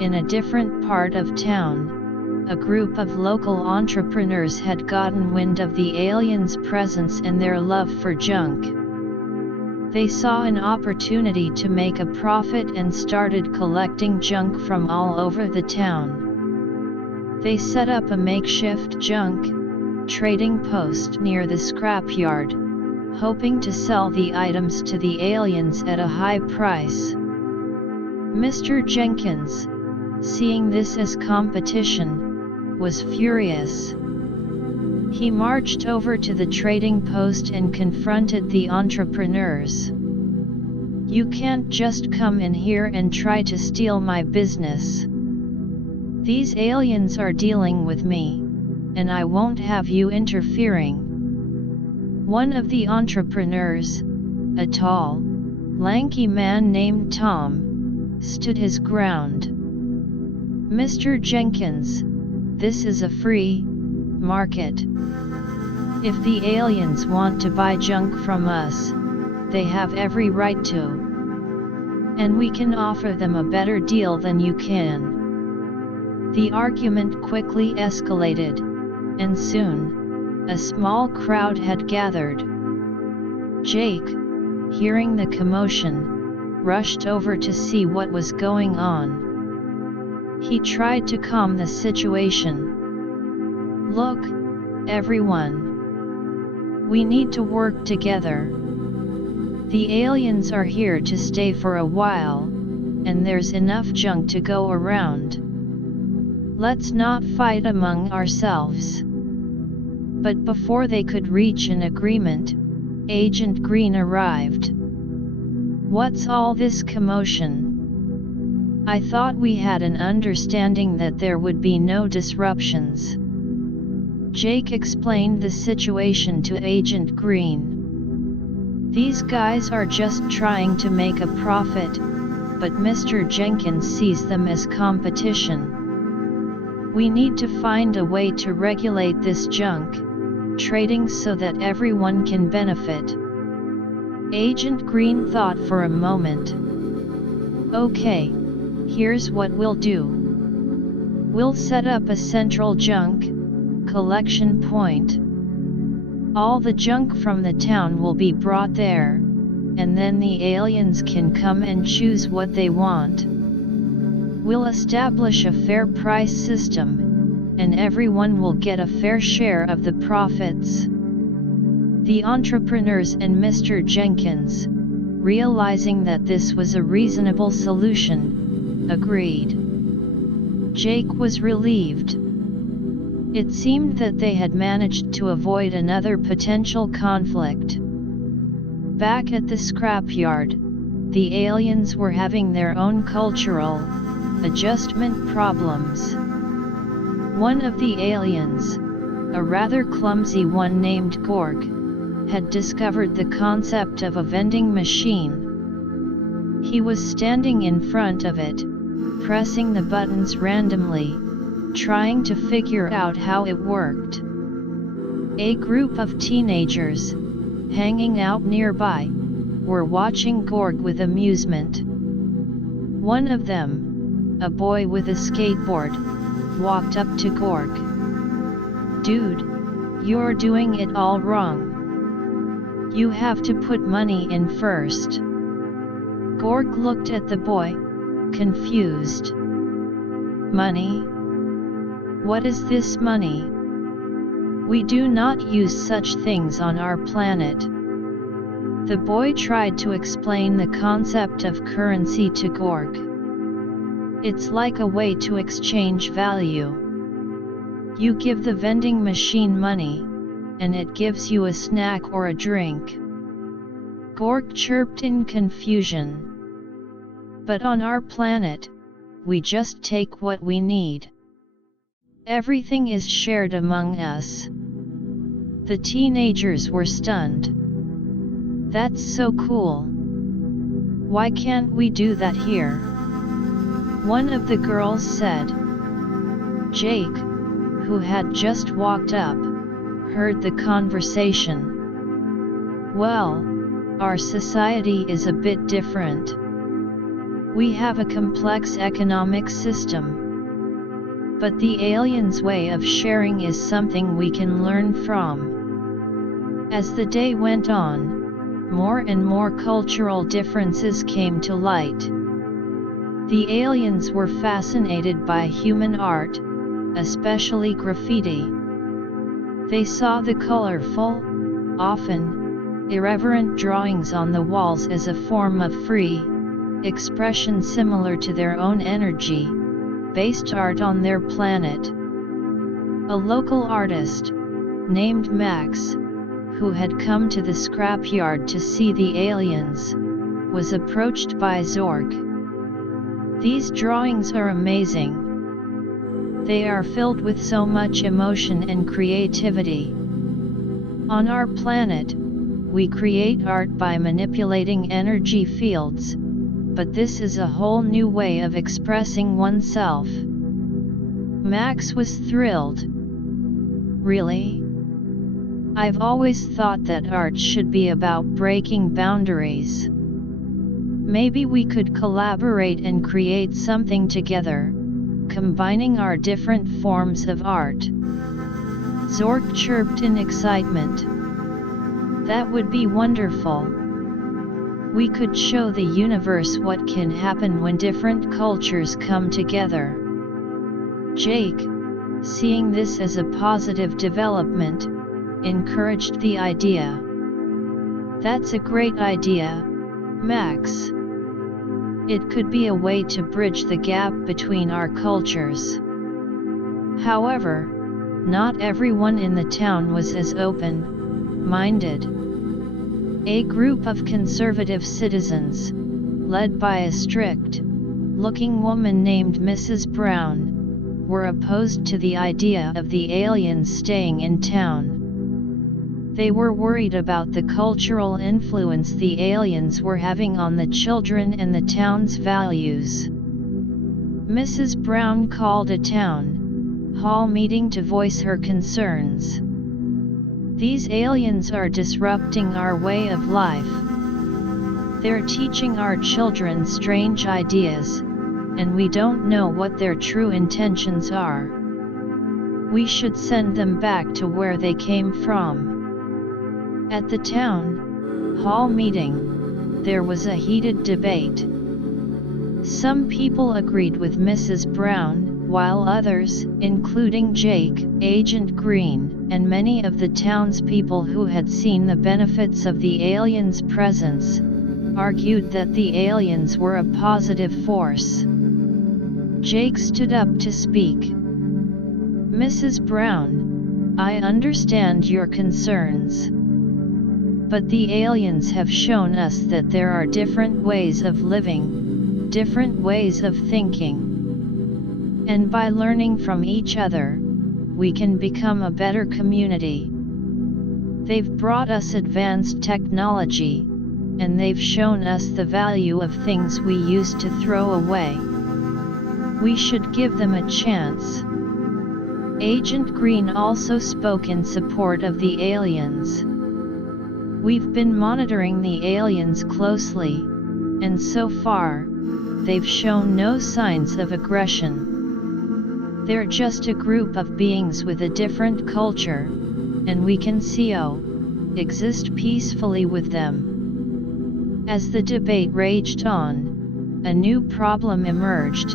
in a different part of town, a group of local entrepreneurs had gotten wind of the aliens' presence and their love for junk. They saw an opportunity to make a profit and started collecting junk from all over the town. They set up a makeshift junk trading post near the scrapyard, hoping to sell the items to the aliens at a high price. Mr. Jenkins, seeing this as competition, was furious. He marched over to the trading post and confronted the entrepreneurs. "You can't just come in here and try to steal my business. These aliens are dealing with me, and I won't have you interfering." One of the entrepreneurs, a tall, lanky man named Tom, stood his ground. "Mr. Jenkins, this is a free market. If the aliens want to buy junk from us, they have every right to. And we can offer them a better deal than you can." The argument quickly escalated, and soon, a small crowd had gathered. Jake, hearing the commotion, rushed over to see what was going on. He tried to calm the situation. "Look, everyone. We need to work together. The aliens are here to stay for a while, and there's enough junk to go around. Let's not fight among ourselves." But before they could reach an agreement, Agent Green arrived. "What's all this commotion? I thought we had an understanding that there would be no disruptions." Jake explained the situation to Agent Green. "These guys are just trying to make a profit, but Mr. Jenkins sees them as competition. We need to find a way to regulate this junk trading so that everyone can benefit. Agent Green thought for a moment. Okay, here's what we'll do. We'll set up a central junk collection point. All the junk from the town will be brought there, and then the aliens can come and choose what they want. We'll establish a fair price system, and everyone will get a fair share of the profits. The entrepreneurs and Mr. Jenkins, realizing that this was a reasonable solution, agreed. Jake was relieved. It seemed that they had managed to avoid another potential conflict. Back at the scrapyard, the aliens were having their own cultural adjustment problems. One of the aliens, a rather clumsy one named Gorg, had discovered the concept of a vending machine. He was standing in front of it, pressing the buttons randomly, trying to figure out how it worked. A group of teenagers, hanging out nearby, were watching Gorg with amusement. One of them, a boy with a skateboard, walked up to Gorg. "Dude, you're doing it all wrong. You have to put money in first." Gorg looked at the boy, confused. "Money? What is this money? We do not use such things on our planet." The boy tried to explain the concept of currency to Gorg. "It's like a way to exchange value. You give the vending machine money, and it gives you a snack or a drink." Gorg chirped in confusion. "But on our planet, we just take what we need. Everything is shared among us." The teenagers were stunned. "That's so cool. Why can't we do that here?" One of the girls said. Jake, who had just walked up, heard the conversation. "Well, our society is a bit different. We have a complex economic system. But the aliens' way of sharing is something we can learn from." As the day went on, more and more cultural differences came to light. The aliens were fascinated by human art, especially graffiti. They saw the colorful, often irreverent drawings on the walls as a form of free expression similar to their own energy-based art on their planet. A local artist, named Max, who had come to the scrapyard to see the aliens, was approached by Zorg. "These drawings are amazing. They are filled with so much emotion and creativity. On our planet, we create art by manipulating energy fields, but this is a whole new way of expressing oneself." Max was thrilled. "Really? I've always thought that art should be about breaking boundaries. Maybe we could collaborate and create something together, combining our different forms of art." Zorg chirped in excitement. "That would be wonderful. We could show the universe what can happen when different cultures come together." Jake, seeing this as a positive development, encouraged the idea. "That's a great idea, Max. It could be a way to bridge the gap between our cultures." However, not everyone in the town was as open-minded. A group of conservative citizens, led by a strict-looking woman named Mrs. Brown, were opposed to the idea of the aliens staying in town. They were worried about the cultural influence the aliens were having on the children and the town's values. Mrs. Brown called a town hall meeting to voice her concerns. These aliens are disrupting our way of life. They're teaching our children strange ideas, and we don't know what their true intentions are. We should send them back to where they came from. At the town hall meeting, there was a heated debate. Some people agreed with Mrs. Brown, while others, including Jake, Agent Green, and many of the townspeople who had seen the benefits of the aliens' presence, argued that the aliens were a positive force. Jake stood up to speak. Mrs. Brown, I understand your concerns. But the aliens have shown us that there are different ways of living, different ways of thinking. And by learning from each other, we can become a better community. They've brought us advanced technology, and they've shown us the value of things we used to throw away. We should give them a chance. Agent Green also spoke in support of the aliens. We've been monitoring the aliens closely, and so far, they've shown no signs of aggression. They're just a group of beings with a different culture, and we can exist peacefully with them. As the debate raged on, a new problem emerged.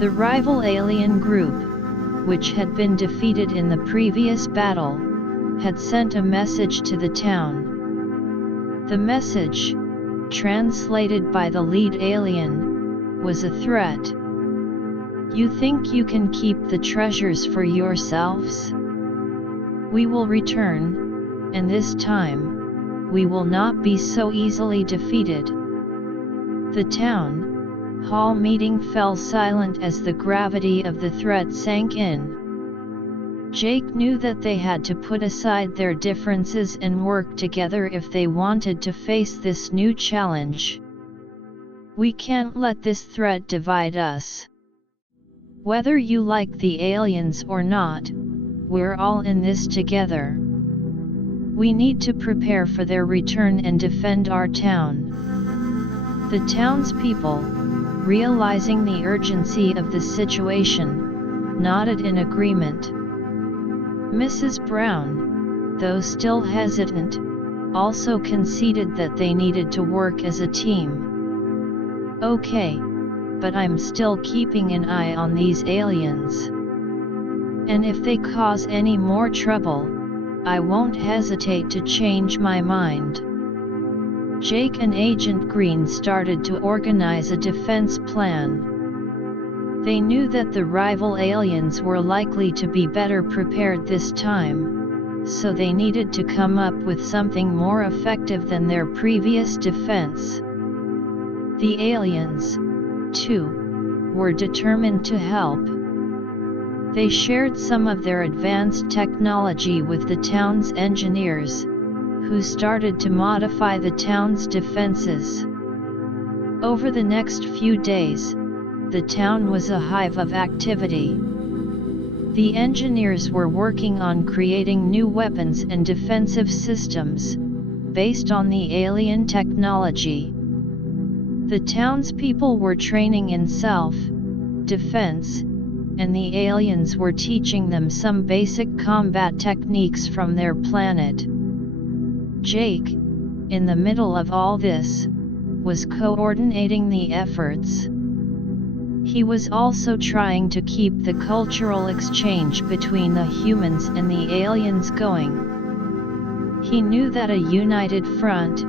The rival alien group, which had been defeated in the previous battle, had sent a message to the town. The message, translated by the lead alien, was a threat. You think you can keep the treasures for yourselves? We will return, and this time, we will not be so easily defeated. The town hall meeting fell silent as the gravity of the threat sank in. Jake knew that they had to put aside their differences and work together if they wanted to face this new challenge. We can't let this threat divide us. Whether you like the aliens or not, we're all in this together. We need to prepare for their return and defend our town. The townspeople, realizing the urgency of the situation, nodded in agreement. Mrs. Brown, though still hesitant, also conceded that they needed to work as a team. Okay, but I'm still keeping an eye on these aliens. And if they cause any more trouble, I won't hesitate to change my mind. Jake and Agent Green started to organize a defense plan. They knew that the rival aliens were likely to be better prepared this time, so they needed to come up with something more effective than their previous defense. The aliens, too, were determined to help. They shared some of their advanced technology with the town's engineers, who started to modify the town's defenses. Over the next few days, the town was a hive of activity. The engineers were working on creating new weapons and defensive systems, based on the alien technology. The townspeople were training in self-defense, and the aliens were teaching them some basic combat techniques from their planet. Jake, in the middle of all this, was coordinating the efforts. He was also trying to keep the cultural exchange between the humans and the aliens going. He knew that a united front,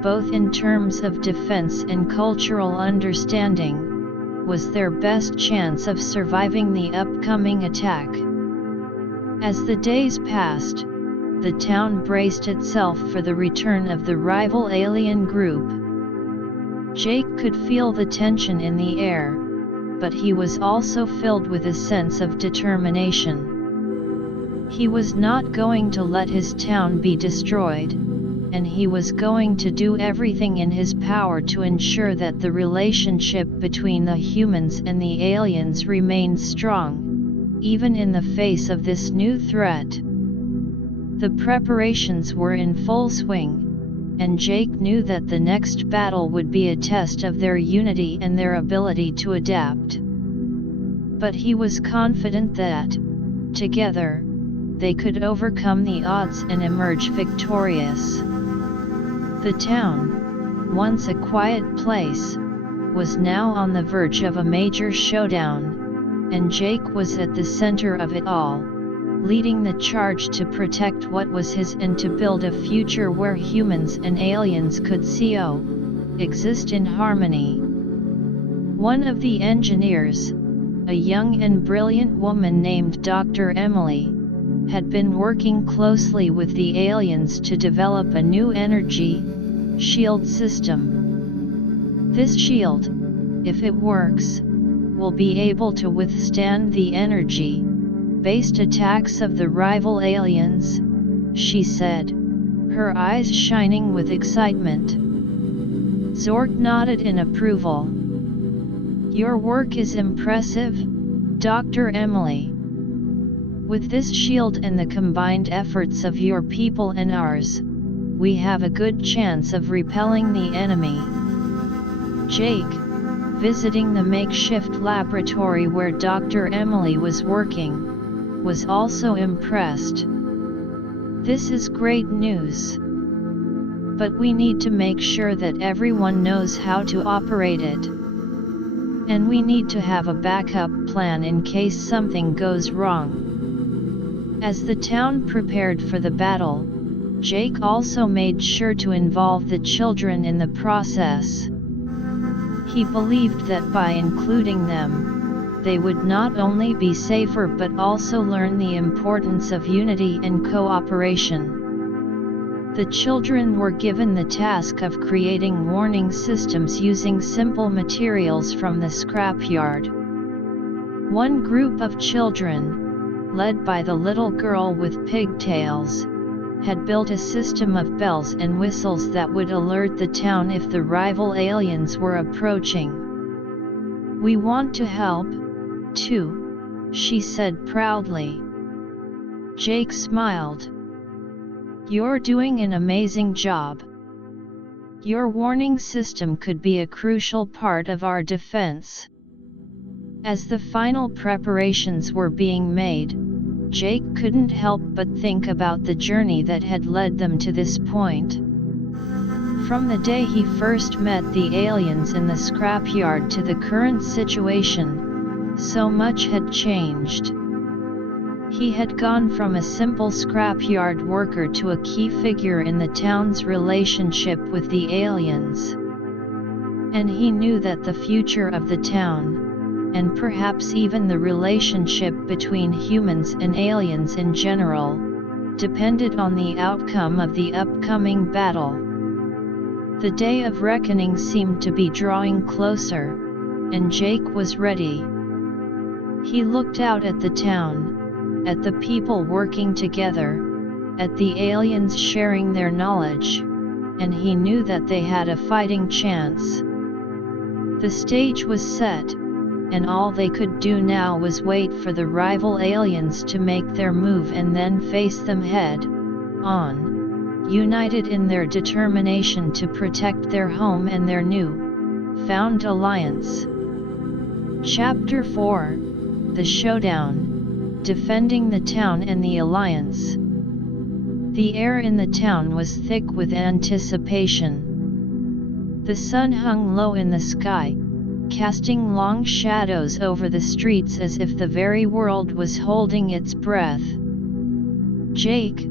both in terms of defense and cultural understanding, was their best chance of surviving the upcoming attack. As the days passed, the town braced itself for the return of the rival alien group. Jake could feel the tension in the air, but he was also filled with a sense of determination. He was not going to let his town be destroyed, and he was going to do everything in his power to ensure that the relationship between the humans and the aliens remained strong, even in the face of this new threat. The preparations were in full swing, and Jake knew that the next battle would be a test of their unity and their ability to adapt. But he was confident that, together, they could overcome the odds and emerge victorious. The town, once a quiet place, was now on the verge of a major showdown, and Jake was at the center of it all, leading the charge to protect what was his and to build a future where humans and aliens could exist in harmony. One of the engineers, a young and brilliant woman named Dr. Emily, had been working closely with the aliens to develop a new energy shield system. This shield, if it works, will be able to withstand the energy-based attacks of the rival aliens, she said, her eyes shining with excitement. Zork nodded in approval. Your work is impressive, Dr. Emily. With this shield and the combined efforts of your people and ours, we have a good chance of repelling the enemy. Jake, visiting the makeshift laboratory where Dr. Emily was working, was also impressed. This is great news. But we need to make sure that everyone knows how to operate it. And we need to have a backup plan in case something goes wrong. As the town prepared for the battle, Jake also made sure to involve the children in the process. He believed that by including them, they would not only be safer but also learn the importance of unity and cooperation. The children were given the task of creating warning systems using simple materials from the scrapyard. One group of children, led by the little girl with pigtails, had built a system of bells and whistles that would alert the town if the rival aliens were approaching. We want to help, too, she said proudly. Jake smiled. You're doing an amazing job. Your warning system could be a crucial part of our defense. As the final preparations were being made, Jake couldn't help but think about the journey that had led them to this point. From the day he first met the aliens in the scrapyard to the current situation, so much had changed. He had gone from a simple scrapyard worker to a key figure in the town's relationship with the aliens. And he knew that the future of the town, and perhaps even the relationship between humans and aliens in general, depended on the outcome of the upcoming battle. The day of reckoning seemed to be drawing closer, and Jake was ready. He looked out at the town, at the people working together, at the aliens sharing their knowledge, and he knew that they had a fighting chance. The stage was set, and all they could do now was wait for the rival aliens to make their move and then face them head on, united in their determination to protect their home and their new-found alliance. Chapter 4: The Showdown, Defending the Town and the Alliance. The air in the town was thick with anticipation. The sun hung low in the sky, casting long shadows over the streets as if the very world was holding its breath. Jake,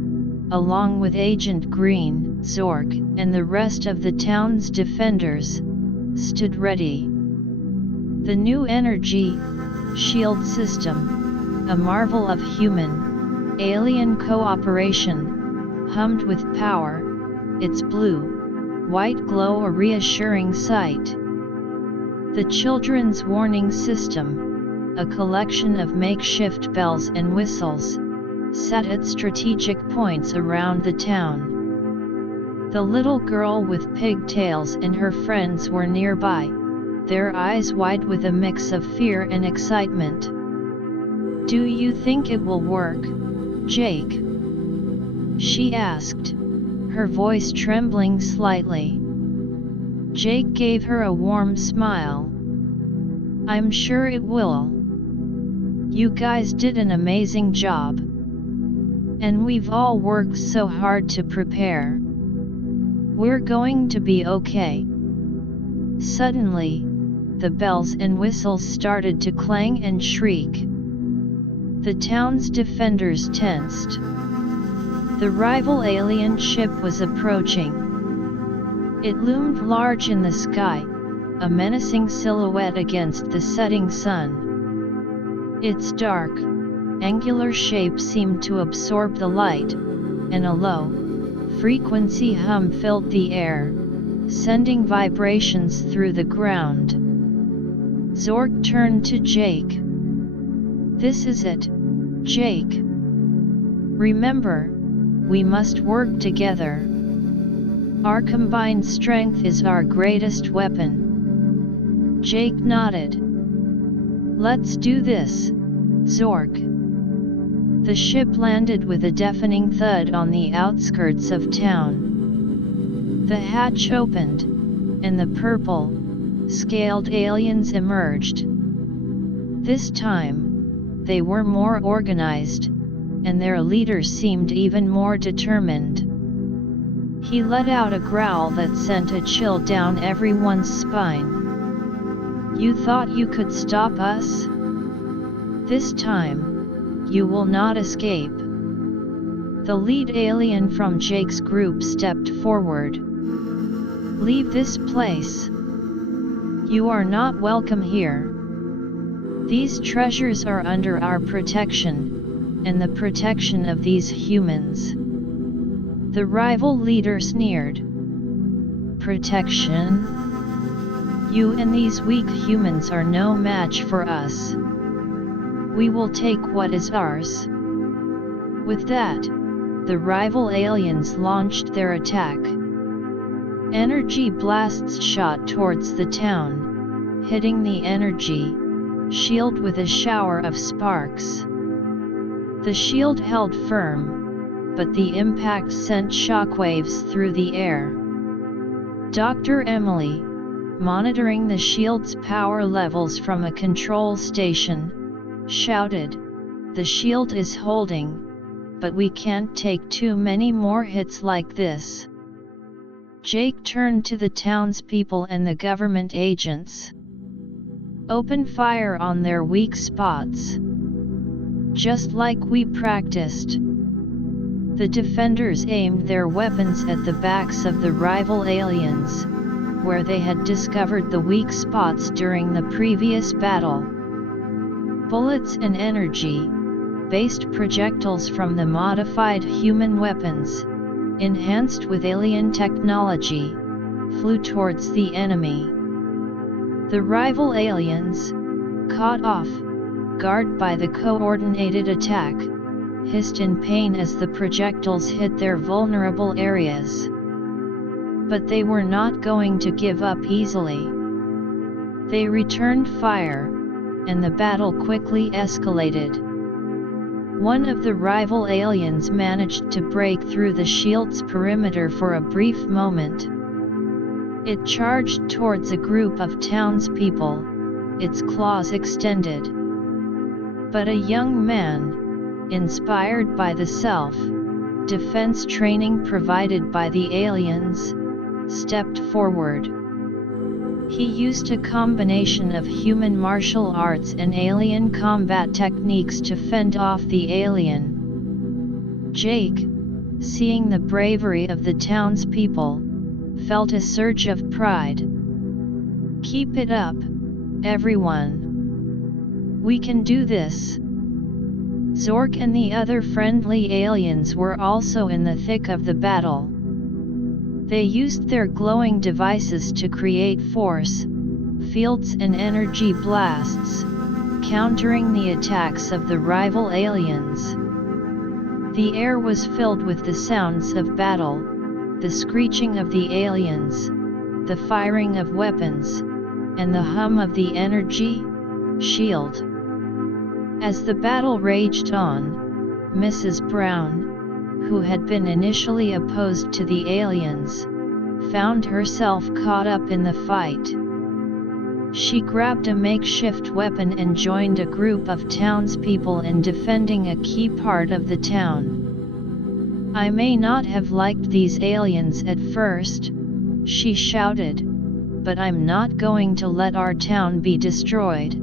along with Agent Green, Zork, and the rest of the town's defenders, stood ready. The new energy shield system, a marvel of human-alien cooperation, hummed with power, its blue-white glow a reassuring sight. The children's warning system, a collection of makeshift bells and whistles, sat at strategic points around the town. The little girl with pigtails and her friends were nearby, their eyes wide with a mix of fear and excitement. "Do you think it will work, Jake?" she asked, her voice trembling slightly. Jake gave her a warm smile. "I'm sure it will. You guys did an amazing job. And we've all worked so hard to prepare. We're going to be okay." Suddenly, the bells and whistles started to clang and shriek. The town's defenders tensed. The rival alien ship was approaching. It loomed large in the sky, a menacing silhouette against the setting sun. Its dark, angular shape seemed to absorb the light, and a low, frequency hum filled the air, sending vibrations through the ground. Zork turned to Jake. "This is it, Jake. Remember, we must work together. Our combined strength is our greatest weapon." Jake nodded. "Let's do this, Zork." The ship landed with a deafening thud on the outskirts of town. The hatch opened, and the purple, scaled aliens emerged. This time, they were more organized, and their leader seemed even more determined. He let out a growl that sent a chill down everyone's spine. "You thought you could stop us? This time, you will not escape." The lead alien from Jake's group stepped forward. "Leave this place. You are not welcome here. These treasures are under our protection, and the protection of these humans." The rival leader sneered. "Protection? You and these weak humans are no match for us. We will take what is ours." With that, the rival aliens launched their attack. Energy blasts shot towards the town, hitting the energy shield with a shower of sparks. The shield held firm, but the impact sent shockwaves through the air. Dr. Emily, monitoring the shield's power levels from a control station, shouted, "The shield is holding, but we can't take too many more hits like this." Jake turned to the townspeople and the government agents. "Open fire on their weak spots. Just like we practiced." The defenders aimed their weapons at the backs of the rival aliens, where they had discovered the weak spots during the previous battle. Bullets and energy-based projectiles from the modified human weapons, enhanced with alien technology, flew towards the enemy. The rival aliens, caught off guard by the coordinated attack, hissed in pain as the projectiles hit their vulnerable areas. But they were not going to give up easily. They returned fire, and the battle quickly escalated. One of the rival aliens managed to break through the shield's perimeter for a brief moment. It charged towards a group of townspeople, its claws extended. But a young man, inspired by the self-defense training provided by the aliens, stepped forward. He used a combination of human martial arts and alien combat techniques to fend off the alien. Jake, seeing the bravery of the townspeople, felt a surge of pride. "Keep it up, everyone. We can do this." Zork and the other friendly aliens were also in the thick of the battle. They used their glowing devices to create force fields and energy blasts, countering the attacks of the rival aliens. The air was filled with the sounds of battle, the screeching of the aliens, the firing of weapons, and the hum of the energy shield. As the battle raged on, Mrs. Brown, who had been initially opposed to the aliens, found herself caught up in the fight. She grabbed a makeshift weapon and joined a group of townspeople in defending a key part of the town. "I may not have liked these aliens at first," she shouted, "but I'm not going to let our town be destroyed."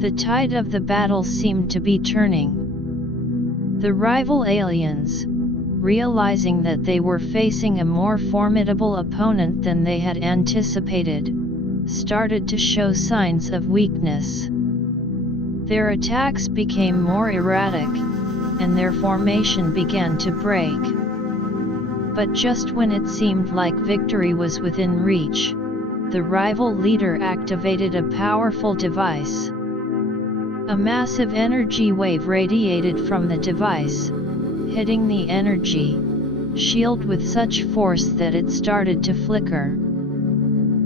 The tide of the battle seemed to be turning. The rival aliens, realizing that they were facing a more formidable opponent than they had anticipated, started to show signs of weakness. Their attacks became more erratic, and their formation began to break. But just when it seemed like victory was within reach, the rival leader activated a powerful device. A massive energy wave radiated from the device, hitting the energy shield with such force that it started to flicker.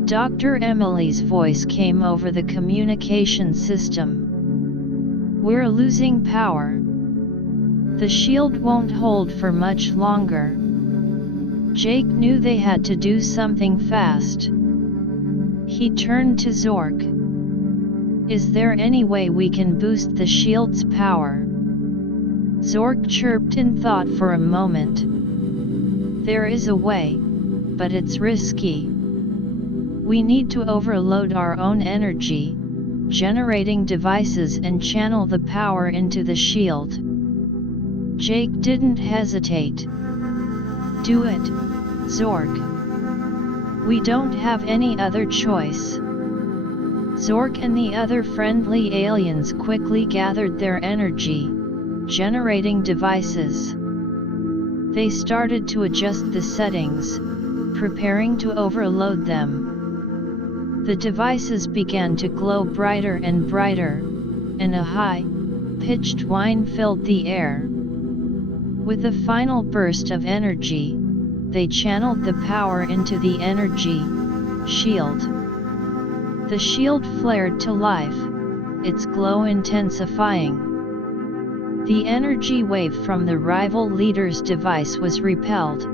Dr. Emily's voice came over the communication system. "We're losing power. The shield won't hold for much longer." Jake knew they had to do something fast. He turned to Zork. "Is there any way we can boost the shield's power?" Zork chirped in thought for a moment. "There is a way, but it's risky. We need to overload our own energy, generating devices and channel the power into the shield." Jake didn't hesitate. "Do it, Zork. We don't have any other choice." Zork and the other friendly aliens quickly gathered their energy, generating devices. They started to adjust the settings, preparing to overload them. The devices began to glow brighter and brighter, and a high-pitched whine filled the air. With a final burst of energy, they channeled the power into the energy shield. The shield flared to life, its glow intensifying. The energy wave from the rival leader's device was repelled,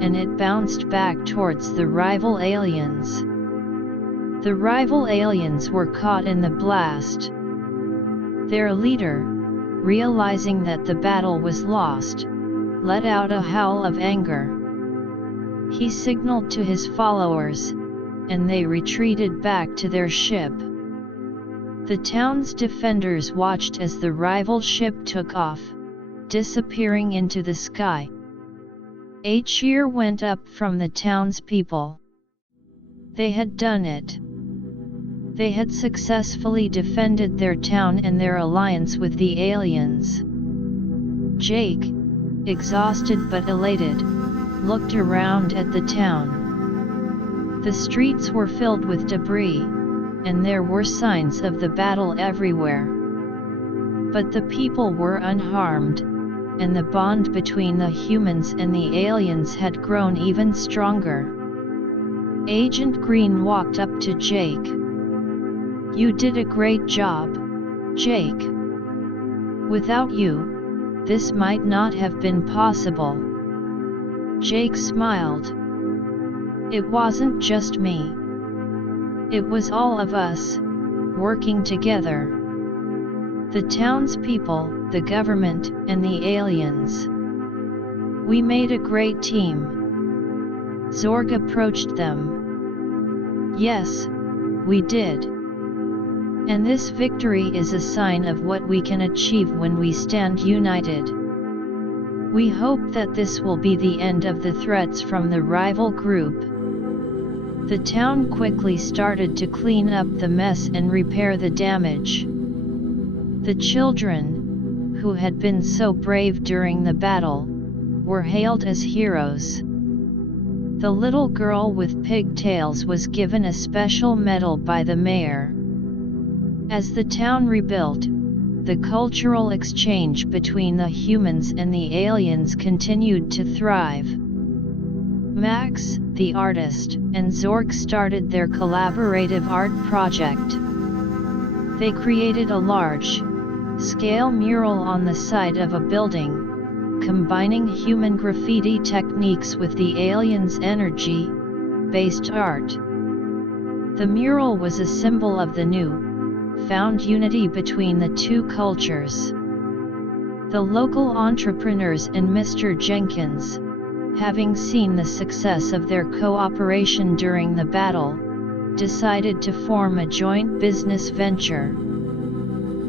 and it bounced back towards the rival aliens. The rival aliens were caught in the blast. Their leader, realizing that the battle was lost, let out a howl of anger. He signaled to his followers, and they retreated back to their ship. The town's defenders watched as the rival ship took off, disappearing into the sky. A cheer went up from the townspeople. They had done it. They had successfully defended their town and their alliance with the aliens. Jake, exhausted but elated, looked around at the town. The streets were filled with debris, and there were signs of the battle everywhere. But the people were unharmed, and the bond between the humans and the aliens had grown even stronger. Agent Green walked up to Jake. "You did a great job, Jake. Without you, this might not have been possible." Jake smiled. "It wasn't just me. It was all of us, working together. The townspeople, the government, and the aliens. We made a great team." Zorg approached them. "Yes, we did. And this victory is a sign of what we can achieve when we stand united. We hope that this will be the end of the threats from the rival group." The town quickly started to clean up the mess and repair the damage. The children, who had been so brave during the battle, were hailed as heroes. The little girl with pigtails was given a special medal by the mayor. As the town rebuilt, the cultural exchange between the humans and the aliens continued to thrive. Max, the artist, and Zorg started their collaborative art project. They created a large-scale mural on the side of a building, combining human graffiti techniques with the aliens' energy-based art. The mural was a symbol of the new-found unity between the two cultures. The local entrepreneurs and Mr. Jenkins, having seen the success of their cooperation during the battle, decided to form a joint business venture.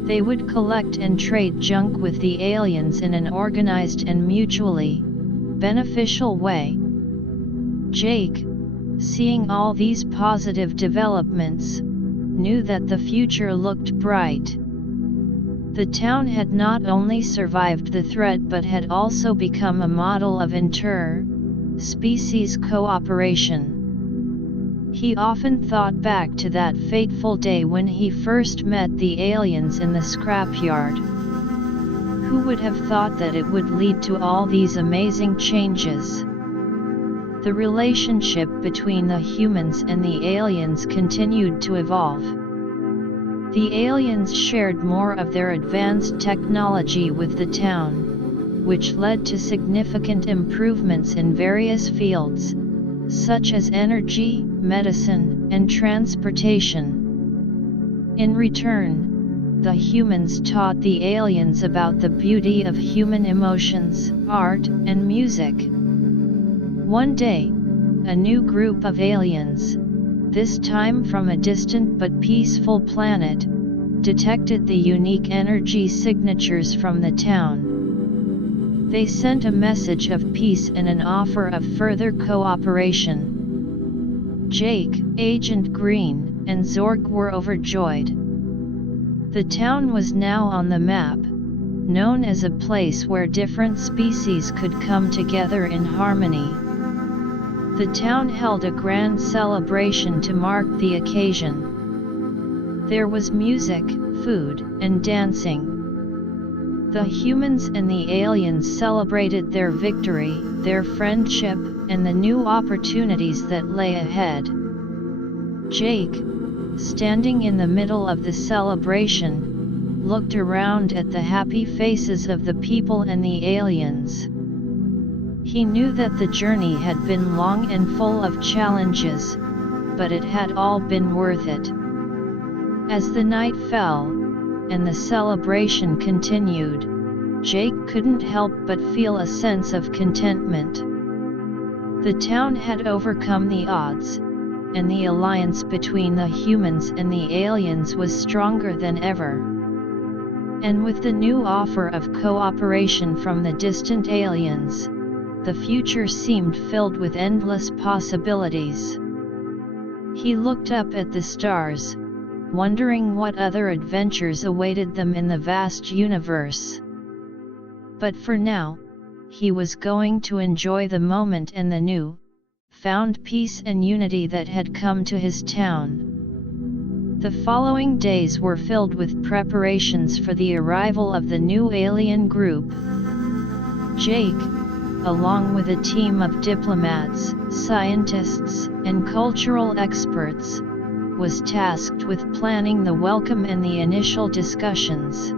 They would collect and trade junk with the aliens in an organized and mutually beneficial way. Jake, seeing all these positive developments, knew that the future looked bright. The town had not only survived the threat but had also become a model of inter-species cooperation. He often thought back to that fateful day when he first met the aliens in the scrapyard. Who would have thought that it would lead to all these amazing changes? The relationship between the humans and the aliens continued to evolve. The aliens shared more of their advanced technology with the town, which led to significant improvements in various fields, such as energy, medicine, and transportation. In return, the humans taught the aliens about the beauty of human emotions, art, and music. One day, a new group of aliens, this time from a distant but peaceful planet, detected the unique energy signatures from the town. They sent a message of peace and an offer of further cooperation. Jake, Agent Green, and Zorg were overjoyed. The town was now on the map, known as a place where different species could come together in harmony. The town held a grand celebration to mark the occasion. There was music, food, and dancing. The humans and the aliens celebrated their victory, their friendship, and the new opportunities that lay ahead. Jake, standing in the middle of the celebration, looked around at the happy faces of the people and the aliens. He knew that the journey had been long and full of challenges, but it had all been worth it. As the night fell, and the celebration continued, Jake couldn't help but feel a sense of contentment. The town had overcome the odds, and the alliance between the humans and the aliens was stronger than ever. And with the new offer of cooperation from the distant aliens, the future seemed filled with endless possibilities. He looked up at the stars, wondering what other adventures awaited them in the vast universe. But for now, he was going to enjoy the moment and the new-found peace and unity that had come to his town. The following days were filled with preparations for the arrival of the new alien group. Jake, along with a team of diplomats, scientists, and cultural experts, was tasked with planning the welcome and the initial discussions.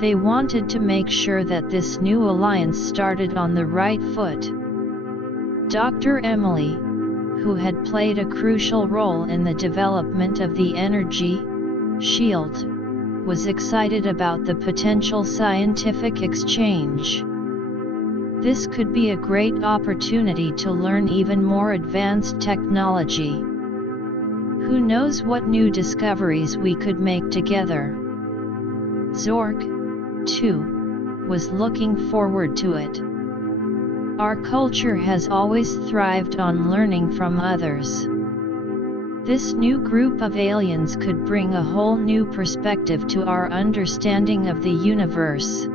They wanted to make sure that this new alliance started on the right foot. Dr. Emily, who had played a crucial role in the development of the energy shield, was excited about the potential scientific exchange. This could be a great opportunity to learn even more advanced technology. Who knows what new discoveries we could make together? Zorg, too, was looking forward to it. Our culture has always thrived on learning from others. This new group of aliens could bring a whole new perspective to our understanding of the universe.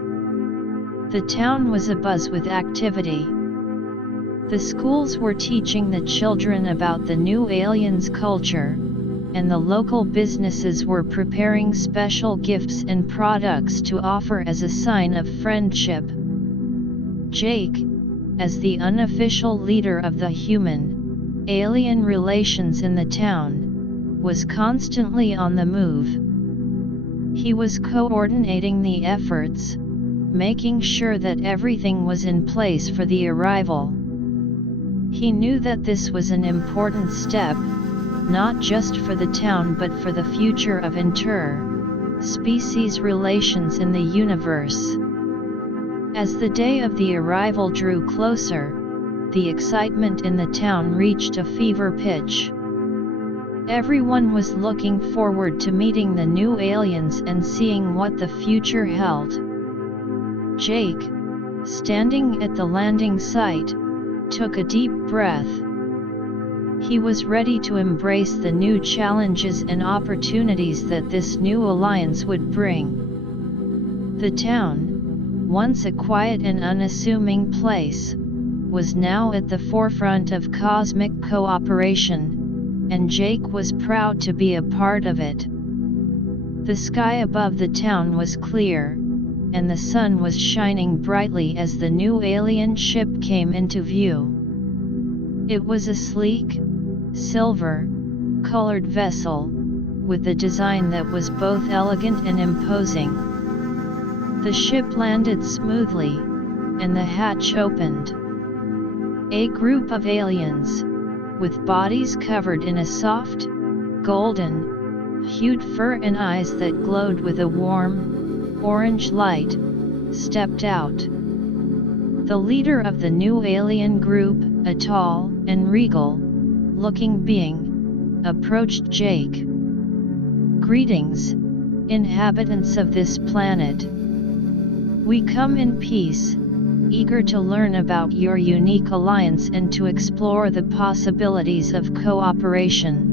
The town was abuzz with activity. The schools were teaching the children about the new aliens' culture, and the local businesses were preparing special gifts and products to offer as a sign of friendship. Jake, as the unofficial leader of the human-alien relations in the town, was constantly on the move. He was coordinating the efforts, making sure that everything was in place for the arrival. He knew that this was an important step, not just for the town but for the future of inter-species relations in the universe. As the day of the arrival drew closer, the excitement in the town reached a fever pitch. Everyone was looking forward to meeting the new aliens and seeing what the future held. Jake, standing at the landing site, took a deep breath. He was ready to embrace the new challenges and opportunities that this new alliance would bring. The town, once a quiet and unassuming place, was now at the forefront of cosmic cooperation, and Jake was proud to be a part of it. The sky above the town was clear, and the sun was shining brightly as the new alien ship came into view. It was a sleek, silver-colored vessel, with a design that was both elegant and imposing. The ship landed smoothly, and the hatch opened. A group of aliens, with bodies covered in a soft, golden-hued fur and eyes that glowed with a warm, orange light, stepped out. The leader of the new alien group, a tall and regal-looking being, approached Jake. "Greetings, inhabitants of this planet. We come in peace, eager to learn about your unique alliance and to explore the possibilities of cooperation."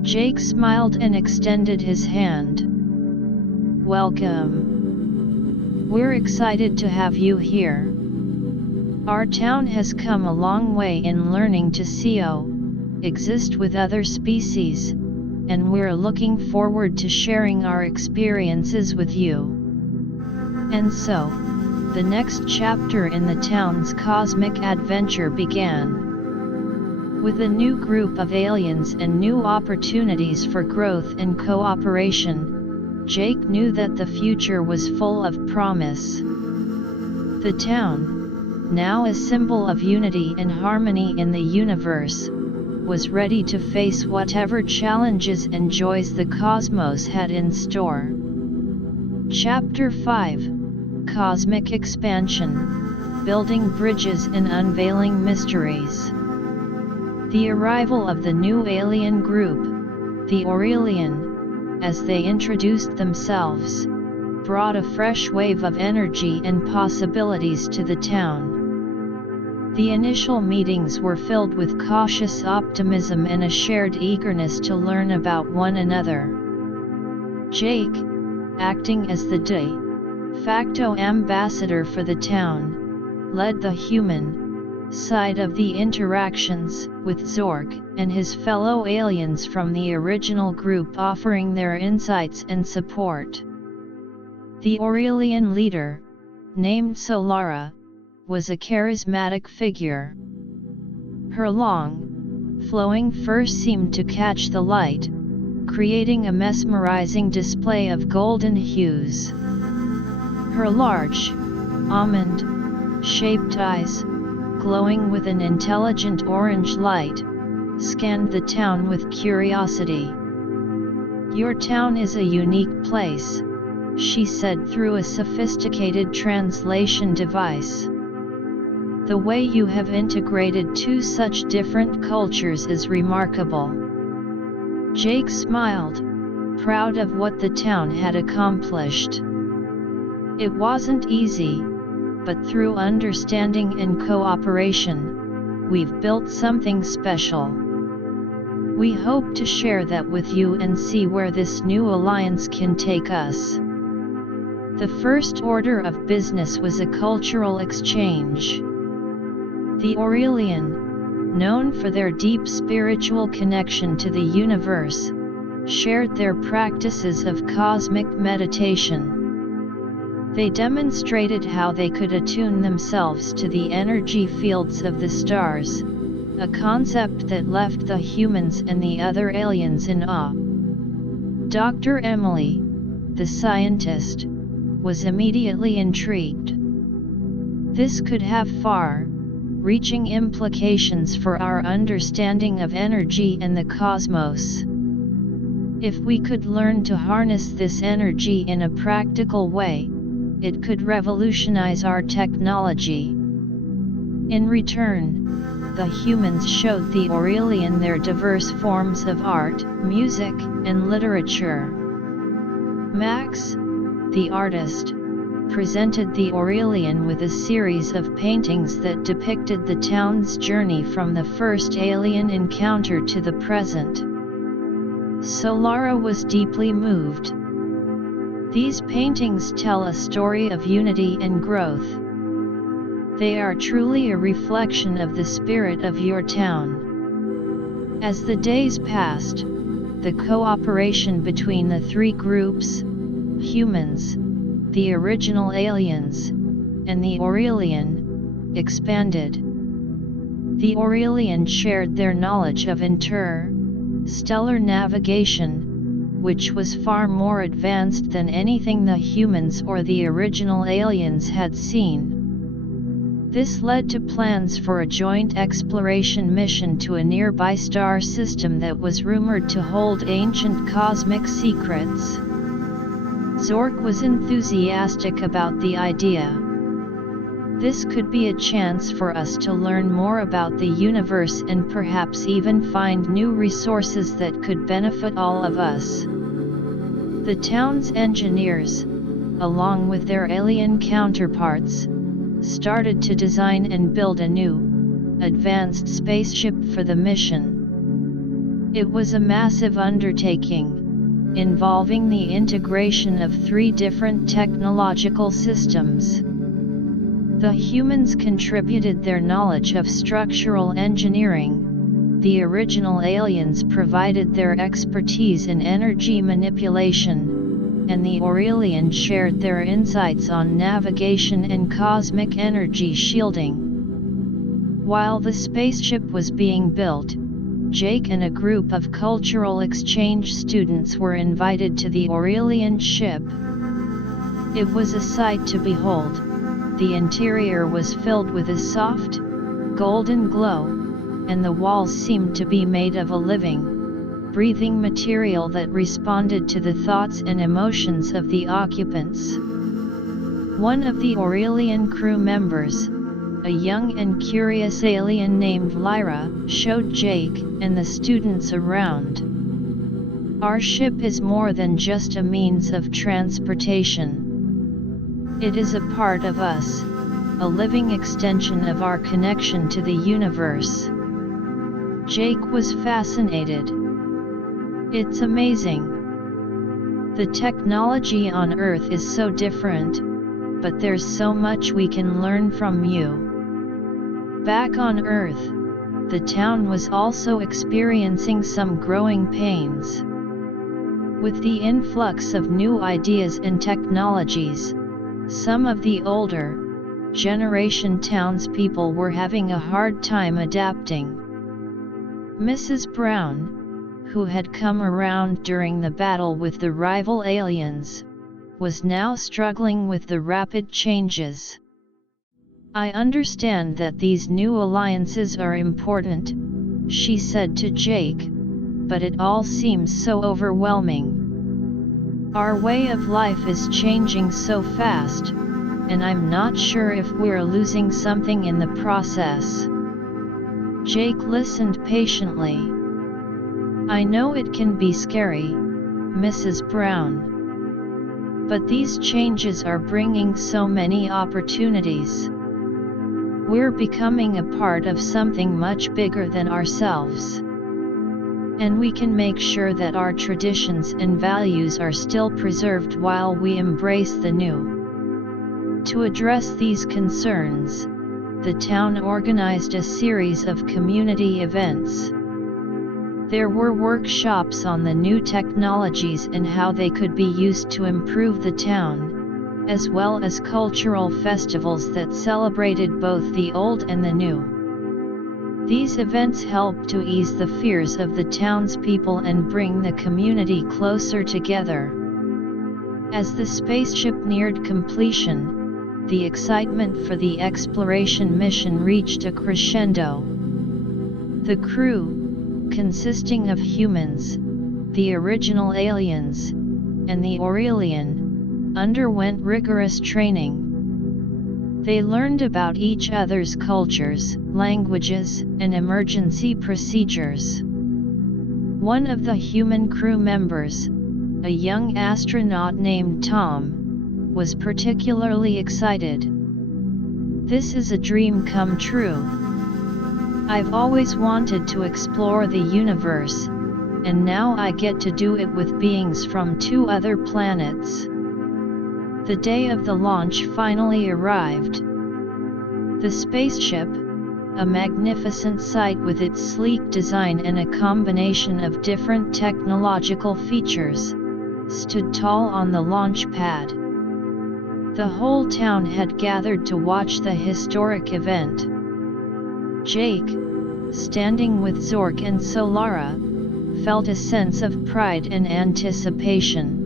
Jake smiled and extended his hand. "Welcome. We're excited to have you here. Our town has come a long way in learning to coexist with other species, and we're looking forward to sharing our experiences with you." And so, the next chapter in the town's cosmic adventure began. With a new group of aliens and new opportunities for growth and cooperation, Jake knew that the future was full of promise. The town, now a symbol of unity and harmony in the universe, was ready to face whatever challenges and joys the cosmos had in store. Chapter 5: Cosmic Expansion, Building Bridges and Unveiling Mysteries. The arrival of the new alien group, the Aurelian, as they introduced themselves, brought a fresh wave of energy and possibilities to the town. The initial meetings were filled with cautious optimism and a shared eagerness to learn about one another. Jake, acting as the de facto ambassador for the town, led the human side of the interactions, with Zork and his fellow aliens from the original group offering their insights and support. The Aurelian leader, named Solara, was a charismatic figure. Her long, flowing fur seemed to catch the light, creating a mesmerizing display of golden hues. Her large, almond-shaped eyes, glowing with an intelligent orange light, scanned the town with curiosity. "Your town is a unique place," she said through a sophisticated translation device. "The way you have integrated two such different cultures is remarkable." Jake smiled, proud of what the town had accomplished. It wasn't easy, but through understanding and cooperation, we've built something special. We hope to share that with you and see where this new alliance can take us. The first order of business was a cultural exchange. The Aurelian, known for their deep spiritual connection to the universe, shared their practices of cosmic meditation. They demonstrated how they could attune themselves to the energy fields of the stars, a concept that left the humans and the other aliens in awe. Dr. Emily, the scientist, was immediately intrigued. This could have far-reaching implications for our understanding of energy and the cosmos. If we could learn to harness this energy in a practical way, it could revolutionize our technology. In return, the humans showed the Aurelian their diverse forms of art, music, and literature. Max, the artist, presented the Aurelian with a series of paintings that depicted the town's journey from the first alien encounter to the present. Solara was deeply moved. These paintings tell a story of unity and growth. They are truly a reflection of the spirit of your town. As the days passed, the cooperation between the three groups, humans, the original aliens, and the Aurelian, expanded. The Aurelian shared their knowledge of interstellar navigation, which was far more advanced than anything the humans or the original aliens had seen. This led to plans for a joint exploration mission to a nearby star system that was rumored to hold ancient cosmic secrets. Zork was enthusiastic about the idea. This could be a chance for us to learn more about the universe and perhaps even find new resources that could benefit all of us. The town's engineers, along with their alien counterparts, started to design and build a new, advanced spaceship for the mission. It was a massive undertaking, involving the integration of 3 different technological systems. The humans contributed their knowledge of structural engineering, the original aliens provided their expertise in energy manipulation, and the Aurelian shared their insights on navigation and cosmic energy shielding. While the spaceship was being built, Jake and a group of cultural exchange students were invited to the Aurelian ship. It was a sight to behold. The interior was filled with a soft, golden glow, and the walls seemed to be made of a living, breathing material that responded to the thoughts and emotions of the occupants. One of the Aurelian crew members, a young and curious alien named Lyra, showed Jake and the students around. "Our ship is more than just a means of transportation. It is a part of us, a living extension of our connection to the universe." Jake was fascinated. "It's amazing. The technology on Earth is so different, but there's so much we can learn from you." Back on Earth, the town was also experiencing some growing pains. With the influx of new ideas and technologies, some of the older generation townspeople were having a hard time adapting. Mrs. Brown, who had come around during the battle with the rival aliens, was now struggling with the rapid changes. "I understand that these new alliances are important," she said to Jake, "but it all seems so overwhelming. Our way of life is changing so fast, and I'm not sure if we're losing something in the process." Jake listened patiently. "I know it can be scary, Mrs. Brown. But these changes are bringing so many opportunities. We're becoming a part of something much bigger than ourselves. And we can make sure that our traditions and values are still preserved while we embrace the new." To address these concerns, the town organized a series of community events. There were workshops on the new technologies and how they could be used to improve the town, as well as cultural festivals that celebrated both the old and the new. These events helped to ease the fears of the townspeople and bring the community closer together. As the spaceship neared completion, the excitement for the exploration mission reached a crescendo. The crew, consisting of humans, the original aliens, and the Aurelian, underwent rigorous training. They learned about each other's cultures, languages, and emergency procedures. One of the human crew members, a young astronaut named Tom, was particularly excited. "This is a dream come true. I've always wanted to explore the universe, and now I get to do it with beings from 2 other planets." The day of the launch finally arrived. The spaceship, a magnificent sight with its sleek design and a combination of different technological features, stood tall on the launch pad. The whole town had gathered to watch the historic event. Jake, standing with Zork and Solara, felt a sense of pride and anticipation.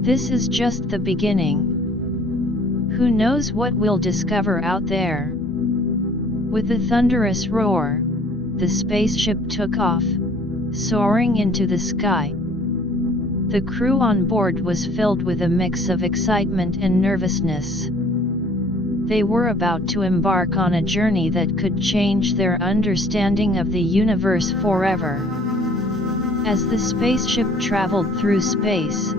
This is just the beginning. Who knows what we'll discover out there? With a thunderous roar, the spaceship took off, soaring into the sky. The crew on board was filled with a mix of excitement and nervousness. They were about to embark on a journey that could change their understanding of the universe forever. As the spaceship traveled through space,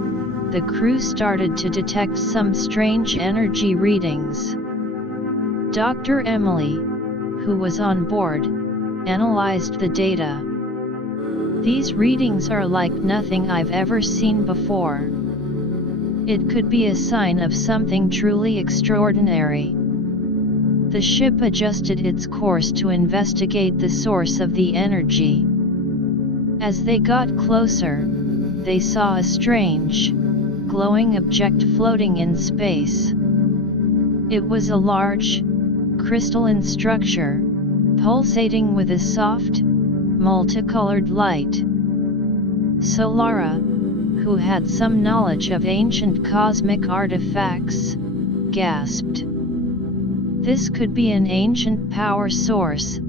the crew started to detect some strange energy readings. Dr. Emily, who was on board, analyzed the data. "These readings are like nothing I've ever seen before. It could be a sign of something truly extraordinary." The ship adjusted its course to investigate the source of the energy. As they got closer, they saw a strange, glowing object floating in space. It was a large, crystalline structure, pulsating with a soft, multicolored light. Solara, who had some knowledge of ancient cosmic artifacts, gasped. This could be an ancient power source,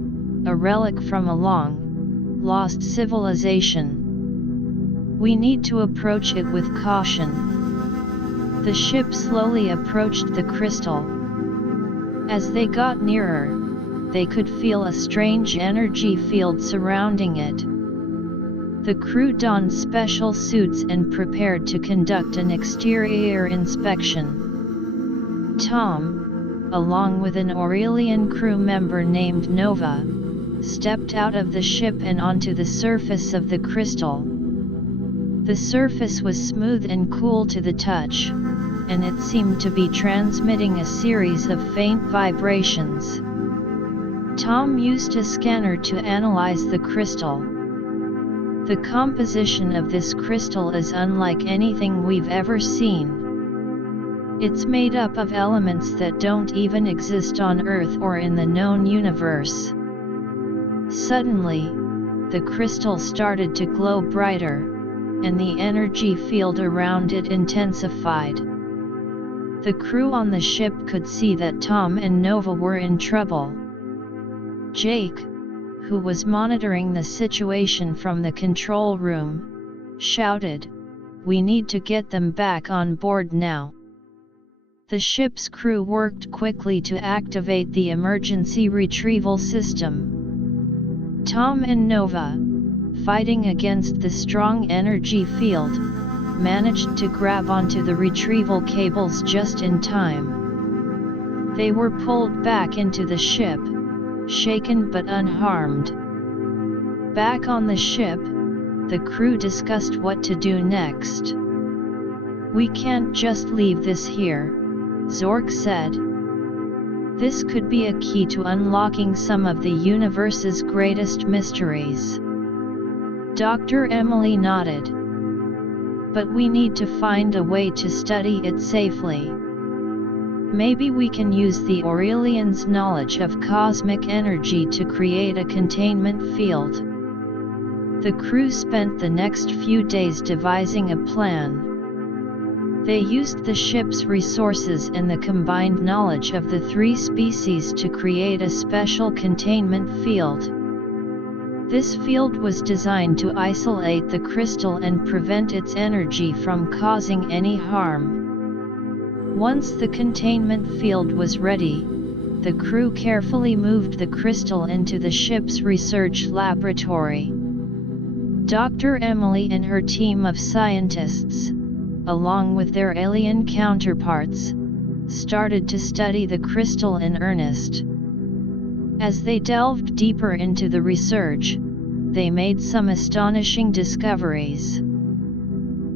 a relic from a long-lost civilization. We need to approach it with caution. The ship slowly approached the crystal. As they got nearer, they could feel a strange energy field surrounding it. The crew donned special suits and prepared to conduct an exterior inspection. Tom, along with an Aurelian crew member named Nova, stepped out of the ship and onto the surface of the crystal. The surface was smooth and cool to the touch, and it seemed to be transmitting a series of faint vibrations. Tom used a scanner to analyze the crystal. The composition of this crystal is unlike anything we've ever seen. It's made up of elements that don't even exist on Earth or in the known universe. Suddenly, the crystal started to glow brighter, and the energy field around it intensified. The crew on the ship could see that Tom and Nova were in trouble. Jake, who was monitoring the situation from the control room, shouted, "We need to get them back on board now." The ship's crew worked quickly to activate the emergency retrieval system. Tom and Nova, fighting against the strong energy field, managed to grab onto the retrieval cables just in time. They were pulled back into the ship, shaken but unharmed. Back on the ship, the crew discussed what to do next. "We can't just leave this here," Zork said. This could be a key to unlocking some of the universe's greatest mysteries. Dr. Emily nodded. But we need to find a way to study it safely. Maybe we can use the Aurelian's knowledge of cosmic energy to create a containment field. The crew spent the next few days devising a plan. They used the ship's resources and the combined knowledge of the three species to create a special containment field. This field was designed to isolate the crystal and prevent its energy from causing any harm. Once the containment field was ready, the crew carefully moved the crystal into the ship's research laboratory. Dr. Emily and her team of scientists, along with their alien counterparts, started to study the crystal in earnest. As they delved deeper into the research, they made some astonishing discoveries.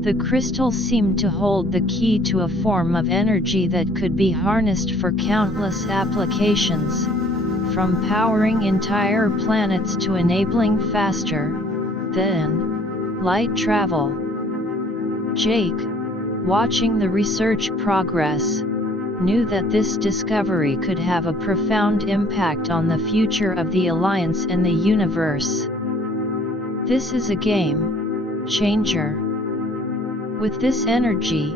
The crystal seemed to hold the key to a form of energy that could be harnessed for countless applications, from powering entire planets to enabling faster than light travel. Jake, watching the research progress, knew that this discovery could have a profound impact on the future of the Alliance and the universe. This is a game changer. With this energy,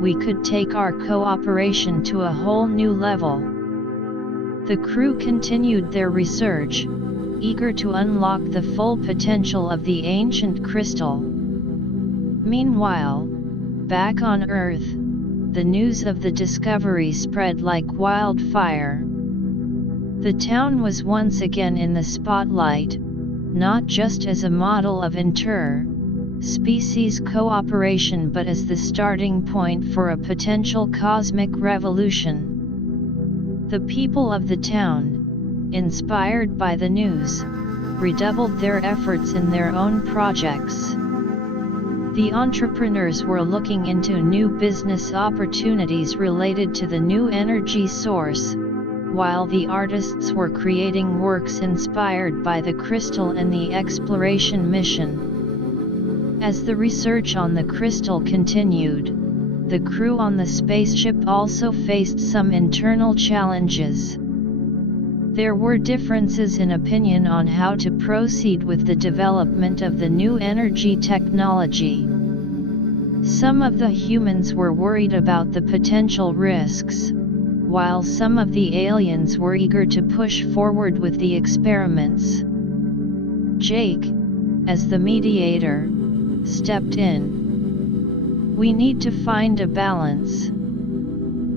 we could take our cooperation to a whole new level. The crew continued their research, eager to unlock the full potential of the ancient crystal. Meanwhile, back on Earth, the news of the discovery spread like wildfire. The town was once again in the spotlight, not just as a model of inter-species cooperation but as the starting point for a potential cosmic revolution. The people of the town, inspired by the news, redoubled their efforts in their own projects. The entrepreneurs were looking into new business opportunities related to the new energy source, while the artists were creating works inspired by the crystal and the exploration mission. As the research on the crystal continued, the crew on the spaceship also faced some internal challenges. There were differences in opinion on how to proceed with the development of the new energy technology. Some of the humans were worried about the potential risks, while some of the aliens were eager to push forward with the experiments. Jake, as the mediator, stepped in. We need to find a balance.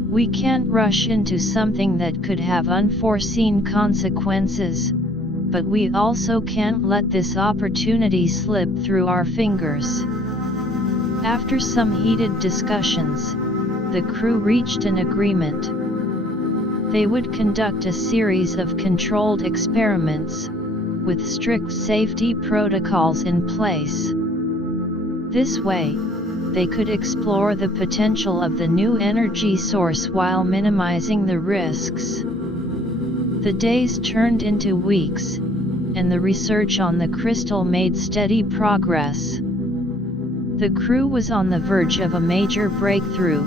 We can't rush into something that could have unforeseen consequences, but we also can't let this opportunity slip through our fingers. After some heated discussions, the crew reached an agreement. They would conduct a series of controlled experiments, with strict safety protocols in place. This way, they could explore the potential of the new energy source while minimizing the risks. The days turned into weeks, and the research on the crystal made steady progress. The crew was on the verge of a major breakthrough,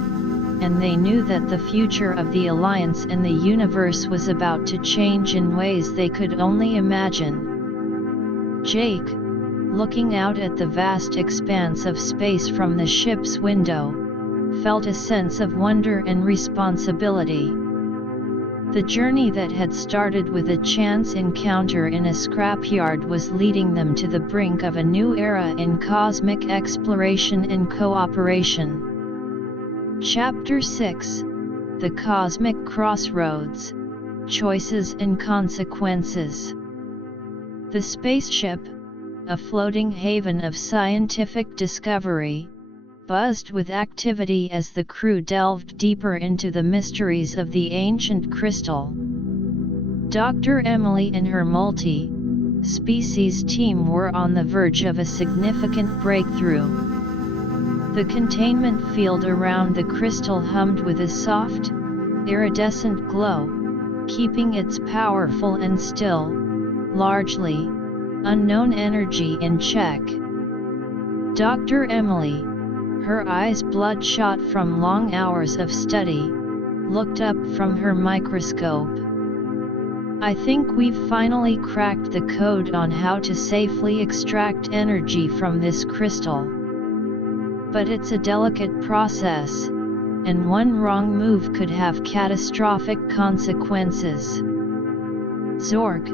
and they knew that the future of the Alliance and the universe was about to change in ways they could only imagine. Jake, looking out at the vast expanse of space from the ship's window, felt a sense of wonder and responsibility. The journey that had started with a chance encounter in a scrapyard was leading them to the brink of a new era in cosmic exploration and cooperation. Chapter 6: The Cosmic Crossroads, Choices and Consequences. The spaceship, a floating haven of scientific discovery, buzzed with activity as the crew delved deeper into the mysteries of the ancient crystal. Dr. Emily and her multi-species team were on the verge of a significant breakthrough. The containment field around the crystal hummed with a soft, iridescent glow, keeping its powerful and still, largely, unknown energy in check. Dr. Emily, her eyes bloodshot from long hours of study, looked up from her microscope. I think we've finally cracked the code on how to safely extract energy from this crystal. But it's a delicate process, and one wrong move could have catastrophic consequences. Zorg,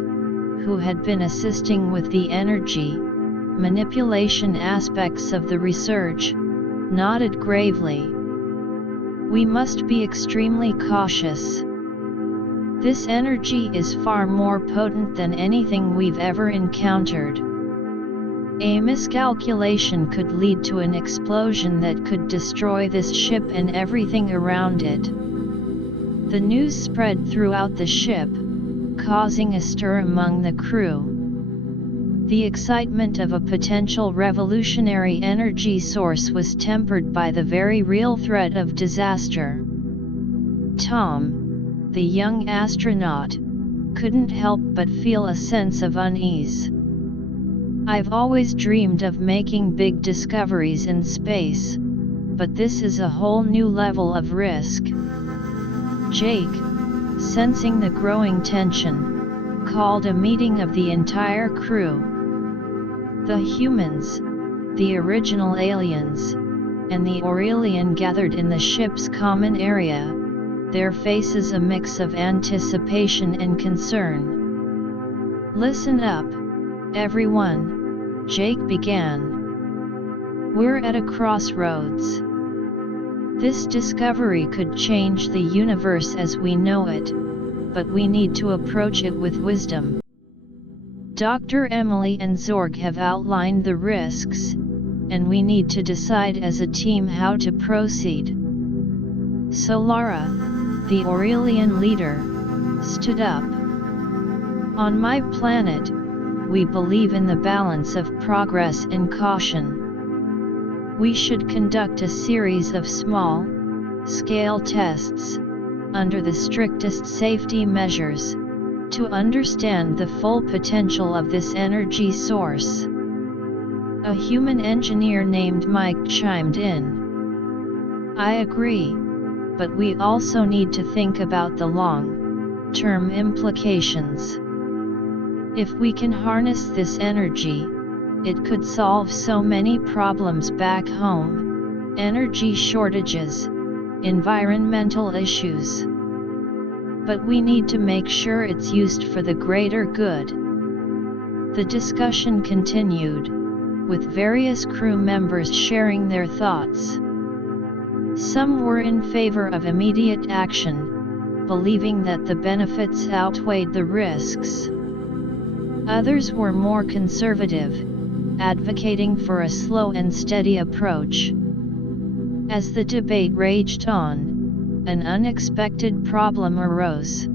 who had been assisting with the energy manipulation aspects of the research, nodded gravely. We must be extremely cautious. This energy is far more potent than anything we've ever encountered. A miscalculation could lead to an explosion that could destroy this ship and everything around it. The news spread throughout the ship, causing a stir among the crew. The excitement of a potential revolutionary energy source was tempered by the very real threat of disaster. Tom, the young astronaut, couldn't help but feel a sense of unease. I've always dreamed of making big discoveries in space, but this is a whole new level of risk. Jake, sensing the growing tension, called a meeting of the entire crew. The humans, the original aliens, and the Aurelian gathered in the ship's common area, their faces a mix of anticipation and concern. Listen up, everyone, Jake began. We're at a crossroads. This discovery could change the universe as we know it, but we need to approach it with wisdom. Dr. Emily and Zorg have outlined the risks, and we need to decide as a team how to proceed. So Lara, the Aurelian leader, stood up. On my planet, we believe in the balance of progress and caution. We should conduct a series of small-scale tests, under the strictest safety measures, to understand the full potential of this energy source. A human engineer named Mike chimed in. I agree, but we also need to think about the long-term implications. If we can harness this energy, it could solve so many problems back home: energy shortages, environmental issues. But we need to make sure it's used for the greater good. The discussion continued, with various crew members sharing their thoughts. Some were in favor of immediate action, believing that the benefits outweighed the risks. Others were more conservative, advocating for a slow and steady approach. As the debate raged on, an unexpected problem arose.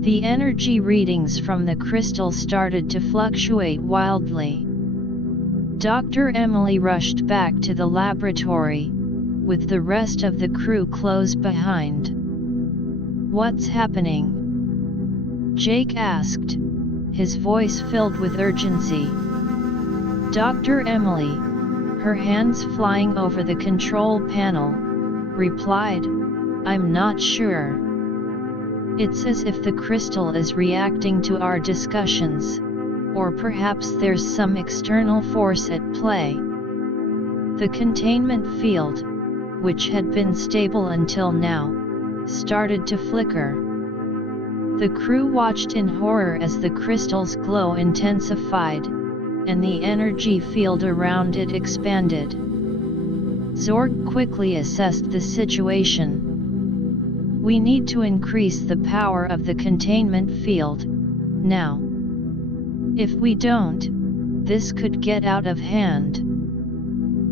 The energy readings from the crystal started to fluctuate wildly. Dr. Emily rushed back to the laboratory, with the rest of the crew close behind. What's happening? Jake asked, his voice filled with urgency. Dr. Emily, her hands flying over the control panel, replied, I'm not sure. It's as if the crystal is reacting to our discussions, or perhaps there's some external force at play. The containment field, which had been stable until now, started to flicker. The crew watched in horror as the crystal's glow intensified, and the energy field around it expanded. Zorg quickly assessed the situation. We need to increase the power of the containment field, now. If we don't, this could get out of hand.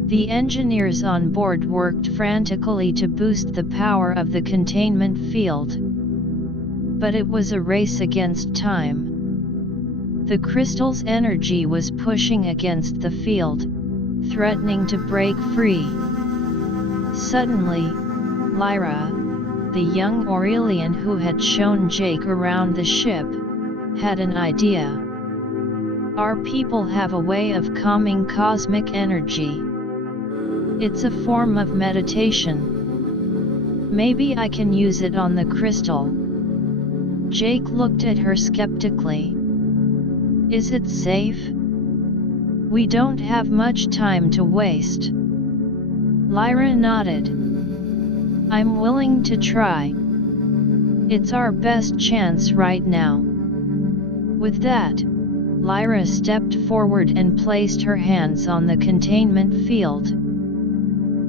The engineers on board worked frantically to boost the power of the containment field. But it was a race against time. The crystal's energy was pushing against the field, threatening to break free. Suddenly, Lyra, The young Aurelian who had shown Jake around the ship, had an idea. Our people have a way of calming cosmic energy. It's a form of meditation. Maybe I can use it on the crystal. Jake looked at her skeptically. Is it safe? We don't have much time to waste. Lyra nodded. I'm willing to try. It's our best chance right now. With that, Lyra stepped forward and placed her hands on the containment field.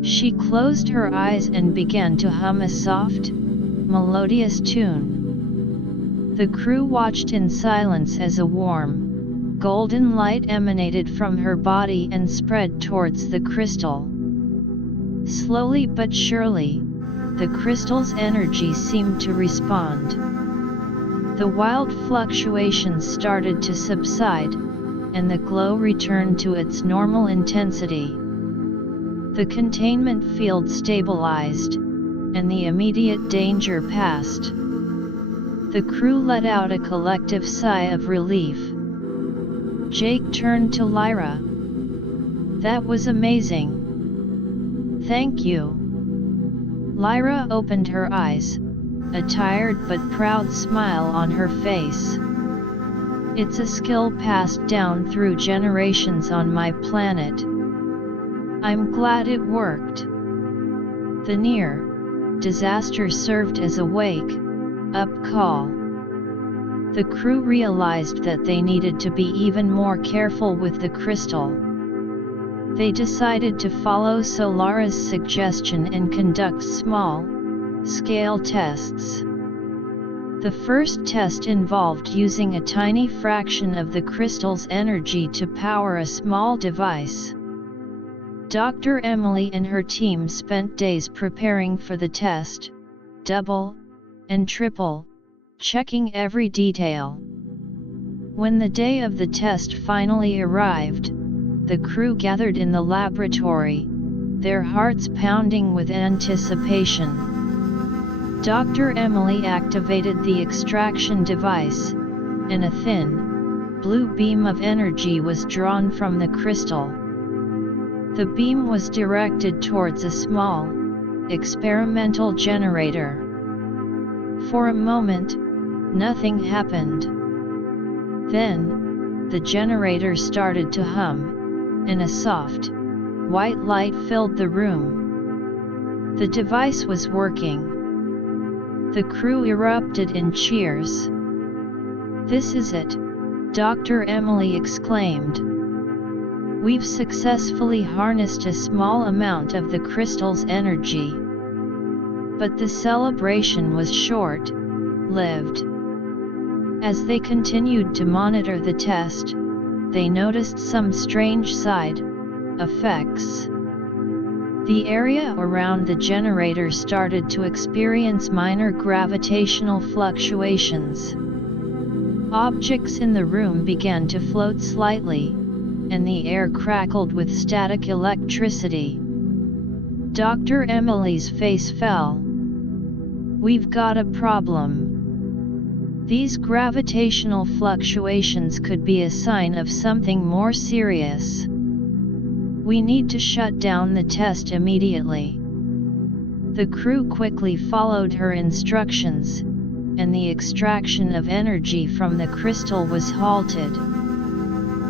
She closed her eyes and began to hum a soft, melodious tune. The crew watched in silence as a warm, golden light emanated from her body and spread towards the crystal. Slowly but surely, the crystal's energy seemed to respond. The wild fluctuations started to subside, and the glow returned to its normal intensity. The containment field stabilized, and the immediate danger passed. The crew let out a collective sigh of relief. Jake turned to Lyra. That was amazing. Thank you. Lyra opened her eyes, a tired but proud smile on her face. It's a skill passed down through generations on my planet. I'm glad it worked. The near disaster served as a wake-up call. The crew realized that they needed to be even more careful with the crystal. They decided to follow Solara's suggestion and conduct small-scale tests. The first test involved using a tiny fraction of the crystal's energy to power a small device. Dr. Emily and her team spent days preparing for the test, double and triple checking every detail. When the day of the test finally arrived, the crew gathered in the laboratory, their hearts pounding with anticipation. Dr. Emily activated the extraction device, and a thin, blue beam of energy was drawn from the crystal. The beam was directed towards a small, experimental generator. For a moment, nothing happened. Then, the generator started to hum, and a soft, white light filled the room. The device was working. The crew erupted in cheers. This is it, Dr. Emily exclaimed. We've successfully harnessed a small amount of the crystal's energy. But the celebration was short-lived. As they continued to monitor the test, they noticed some strange side effects. The area around the generator started to experience minor gravitational fluctuations. Objects in the room began to float slightly, and the air crackled with static electricity. Dr. Emily's face fell. We've got a problem. These gravitational fluctuations could be a sign of something more serious. We need to shut down the test immediately. The crew quickly followed her instructions, and the extraction of energy from the crystal was halted.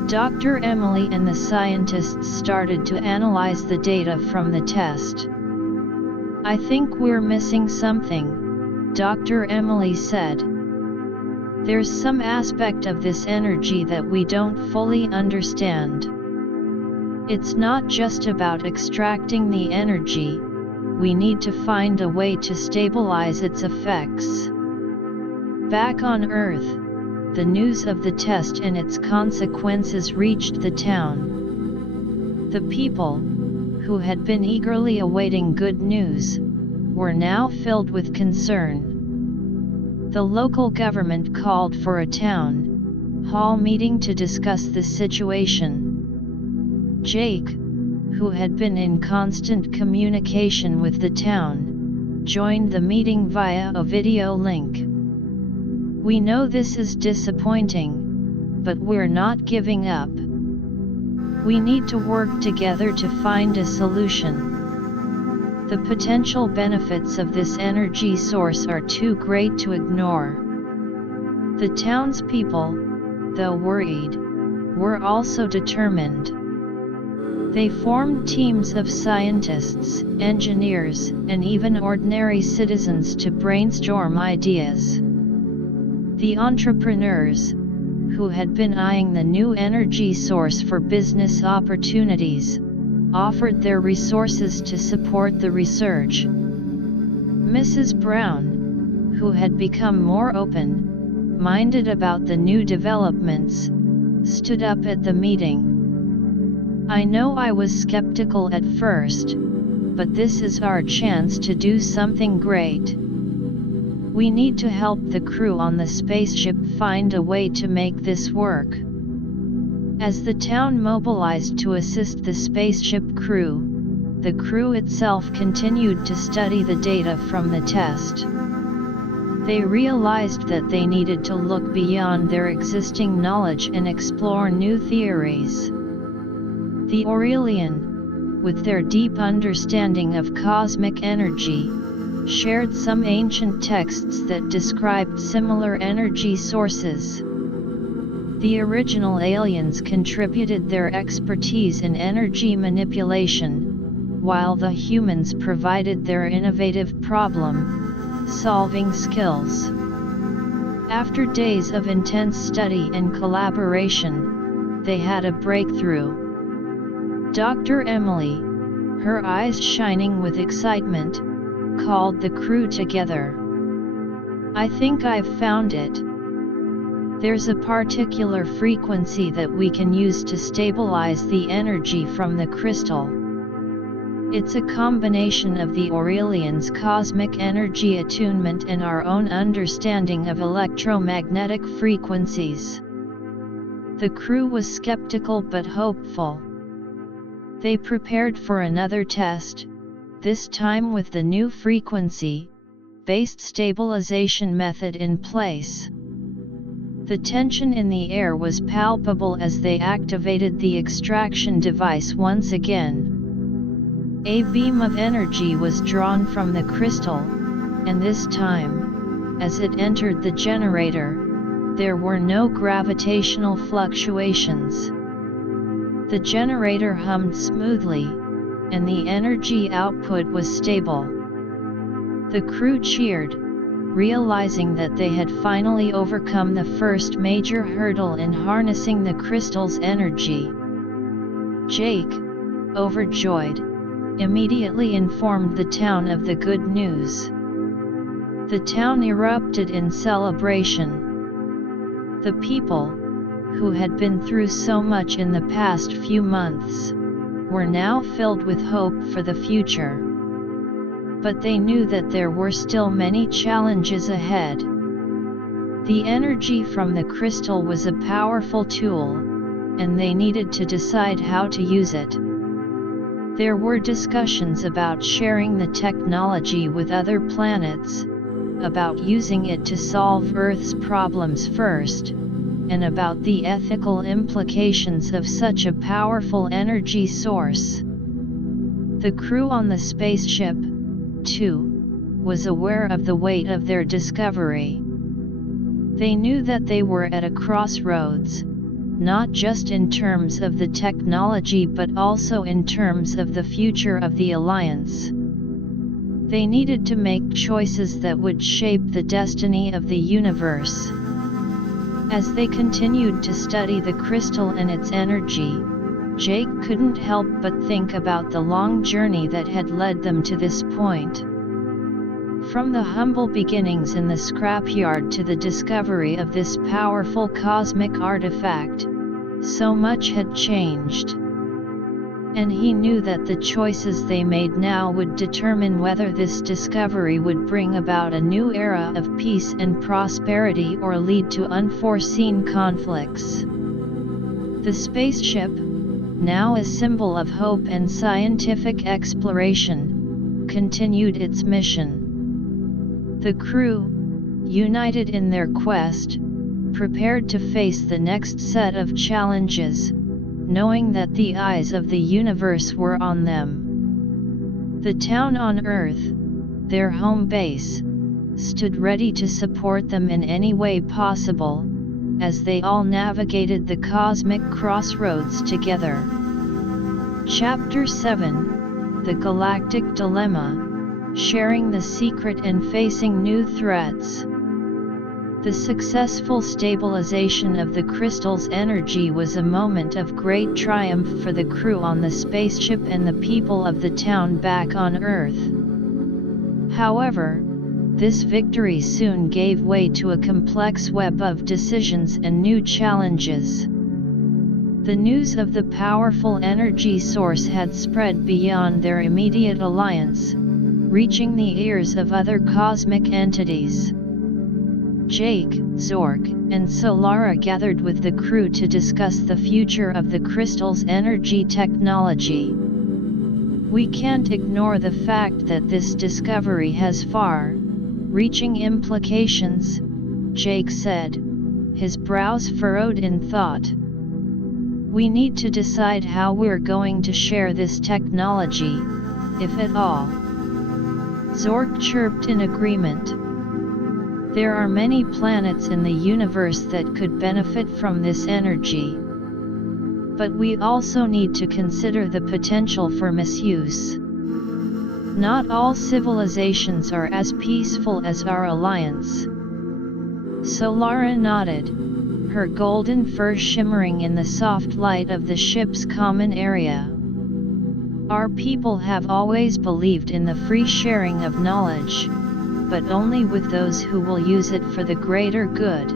Dr. Emily and the scientists started to analyze the data from the test. I think we're missing something, Dr. Emily said. There's some aspect of this energy that we don't fully understand. It's not just about extracting the energy, we need to find a way to stabilize its effects. Back on Earth, the news of the test and its consequences reached the town. The people, who had been eagerly awaiting good news, were now filled with concern. The local government called for a town hall meeting to discuss the situation. Jake, who had been in constant communication with the town, joined the meeting via a video link. We know this is disappointing, but we're not giving up. We need to work together to find a solution. The potential benefits of this energy source are too great to ignore. The townspeople, though worried, were also determined. They formed teams of scientists, engineers, and even ordinary citizens to brainstorm ideas. The entrepreneurs, who had been eyeing the new energy source for business opportunities, offered their resources to support the research. Mrs. Brown, who had become more open-minded about the new developments, stood up at the meeting. "I know I was skeptical at first, but this is our chance to do something great. We need to help the crew on the spaceship find a way to make this work." As the town mobilized to assist the spaceship crew, the crew itself continued to study the data from the test. They realized that they needed to look beyond their existing knowledge and explore new theories. The Aurelian, with their deep understanding of cosmic energy, shared some ancient texts that described similar energy sources. The original aliens contributed their expertise in energy manipulation, while the humans provided their innovative problem-solving skills. After days of intense study and collaboration, they had a breakthrough. Dr. Emily, her eyes shining with excitement, called the crew together. "I think I've found it. There's a particular frequency that we can use to stabilize the energy from the crystal. It's a combination of the Aurelian's cosmic energy attunement and our own understanding of electromagnetic frequencies." The crew was skeptical but hopeful. They prepared for another test, this time with the new frequency-based stabilization method in place. The tension in the air was palpable as they activated the extraction device once again. A beam of energy was drawn from the crystal, and this time, as it entered the generator, there were no gravitational fluctuations. The generator hummed smoothly, and the energy output was stable. The crew cheered, realizing that they had finally overcome the first major hurdle in harnessing the crystal's energy. Jake, overjoyed, immediately informed the town of the good news. The town erupted in celebration. The people, who had been through so much in the past few months, were now filled with hope for the future. But they knew that there were still many challenges ahead. The energy from the crystal was a powerful tool, and they needed to decide how to use it. There were discussions about sharing the technology with other planets, about using it to solve Earth's problems first, and about the ethical implications of such a powerful energy source. The crew on the spaceship, too, was aware of the weight of their discovery. They knew that they were at a crossroads, not just in terms of the technology but also in terms of the future of the Alliance. They needed to make choices that would shape the destiny of the universe. As they continued to study the crystal and its energy, Jake couldn't help but think about the long journey that had led them to this point. From the humble beginnings in the scrapyard to the discovery of this powerful cosmic artifact, so much had changed. And he knew that the choices they made now would determine whether this discovery would bring about a new era of peace and prosperity or lead to unforeseen conflicts. The spaceship, now a symbol of hope and scientific exploration, continued its mission. The crew, united in their quest, prepared to face the next set of challenges, knowing that the eyes of the universe were on them. The town on Earth, their home base, stood ready to support them in any way possible, as they all navigated the cosmic crossroads together. Chapter 7: The Galactic Dilemma, Sharing the Secret and Facing New Threats. The successful stabilization of the crystal's energy was a moment of great triumph for the crew on the spaceship and the people of the town back on Earth. However, this victory soon gave way to a complex web of decisions and new challenges. The news of the powerful energy source had spread beyond their immediate alliance, reaching the ears of other cosmic entities. Jake, Zork, and Solara gathered with the crew to discuss the future of the crystal's energy technology. "We can't ignore the fact that this discovery has far-reaching implications," Jake said, his brows furrowed in thought. "We need to decide how we're going to share this technology, if at all." Zork chirped in agreement. "There are many planets in the universe that could benefit from this energy. But we also need to consider the potential for misuse. Not all civilizations are as peaceful as our alliance." Solara nodded, her golden fur shimmering in the soft light of the ship's common area. "Our people have always believed in the free sharing of knowledge, but only with those who will use it for the greater good.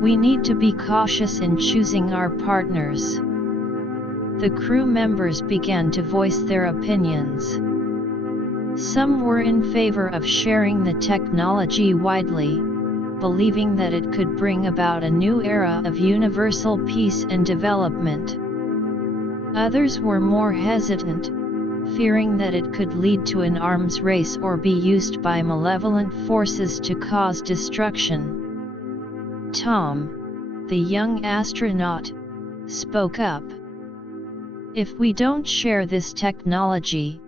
We need to be cautious in choosing our partners." The crew members began to voice their opinions. Some were in favor of sharing the technology widely, believing that it could bring about a new era of universal peace and development. Others were more hesitant, fearing that it could lead to an arms race or be used by malevolent forces to cause destruction. Tom, the young astronaut, spoke up. "If we don't share this technology,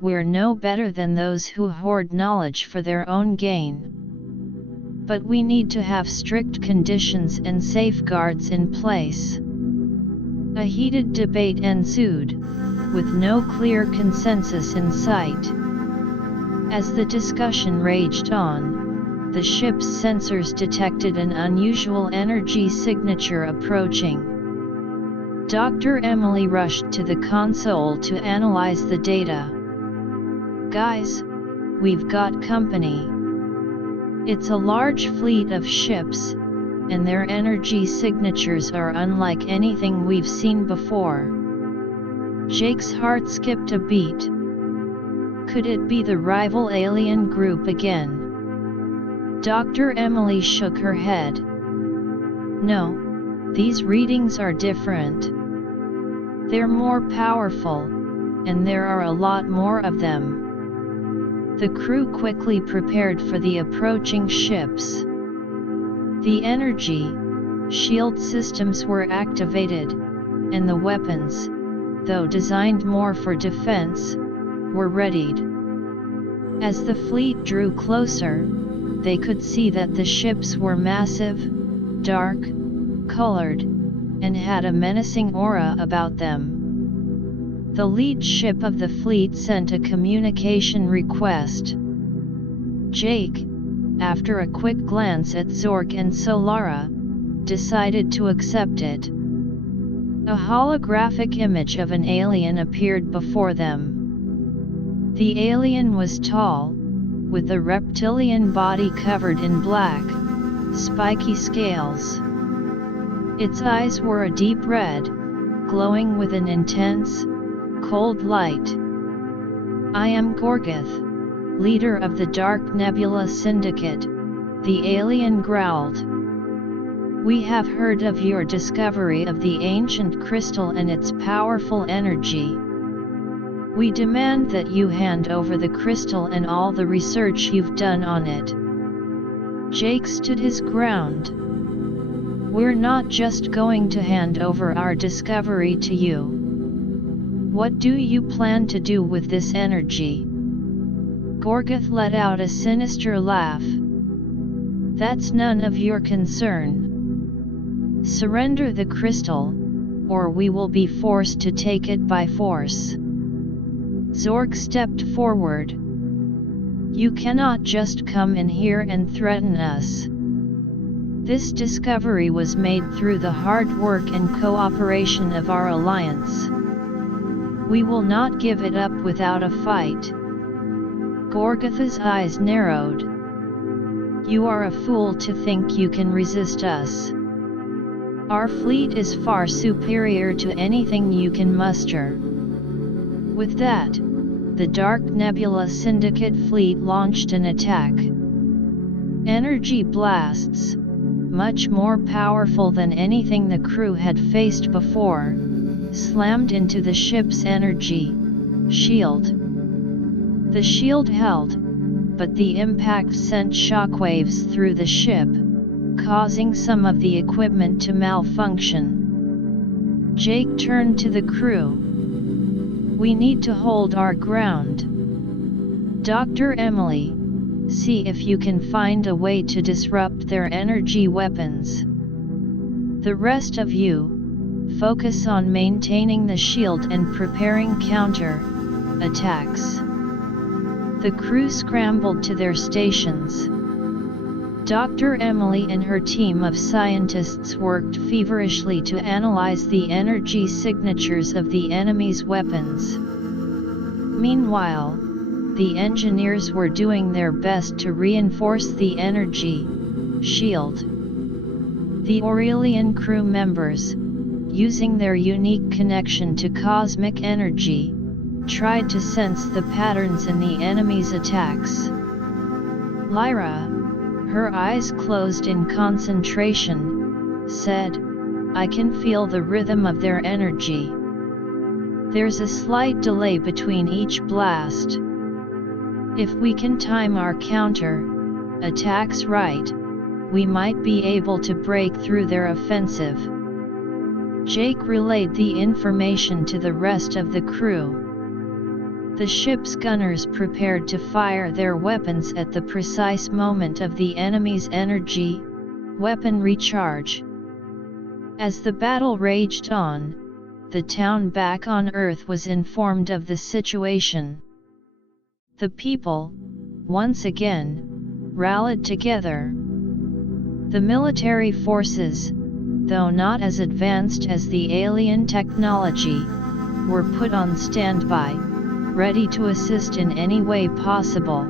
we're no better than those who hoard knowledge for their own gain. But we need to have strict conditions and safeguards in place." A heated debate ensued, with no clear consensus in sight. As the discussion raged on, the ship's sensors detected an unusual energy signature approaching. Dr. Emily rushed to the console to analyze the data. "Guys, we've got company. It's a large fleet of ships, and their energy signatures are unlike anything we've seen before." Jake's heart skipped a beat. Could it be the rival alien group again? Dr. Emily shook her head. "No, these readings are different. They're more powerful, and there are a lot more of them." The crew quickly prepared for the approaching ships. The energy shield systems were activated, and the weapons, though designed more for defense, were readied. As the fleet drew closer, they could see that the ships were massive, dark, colored, and had a menacing aura about them. The lead ship of the fleet sent a communication request. Jake, after a quick glance at Zork and Solara, decided to accept it. A holographic image of an alien appeared before them. The alien was tall, with a reptilian body covered in black, spiky scales. Its eyes were a deep red, glowing with an intense, cold light. "I am Gorgoth, leader of the Dark Nebula Syndicate," the alien growled. "We have heard of your discovery of the ancient crystal and its powerful energy. We demand that you hand over the crystal and all the research you've done on it." Jake stood his ground. "We're not just going to hand over our discovery to you. What do you plan to do with this energy?" Gorgoth let out a sinister laugh. "That's none of your concern. Surrender the crystal, or we will be forced to take it by force." Zork stepped forward. "You cannot just come in here and threaten us. This discovery was made through the hard work and cooperation of our alliance. We will not give it up without a fight." Gorgoth's eyes narrowed. "You are a fool to think you can resist us. Our fleet is far superior to anything you can muster." With that, the Dark Nebula Syndicate fleet launched an attack. Energy blasts, much more powerful than anything the crew had faced before, slammed into the ship's energy shield. The shield held, but the impact sent shockwaves through the ship, causing some of the equipment to malfunction. Jake turned to the crew. "We need to hold our ground. Dr. Emily, see if you can find a way to disrupt their energy weapons. The rest of you, focus on maintaining the shield and preparing counter-attacks." The crew scrambled to their stations. Dr. Emily and her team of scientists worked feverishly to analyze the energy signatures of the enemy's weapons. Meanwhile, the engineers were doing their best to reinforce the energy shield. The Aurelian crew members, using their unique connection to cosmic energy, tried to sense the patterns in the enemy's attacks. Lyra, her eyes closed in concentration, said, "I can feel the rhythm of their energy. There's a slight delay between each blast. If we can time our counter-attacks right, we might be able to break through their offensive." Jake relayed the information to the rest of the crew. The ship's gunners prepared to fire their weapons at the precise moment of the enemy's energy weapon recharge. As the battle raged on, the town back on Earth was informed of the situation. The people, once again, rallied together. The military forces, though not as advanced as the alien technology, were put on standby, ready to assist in any way possible.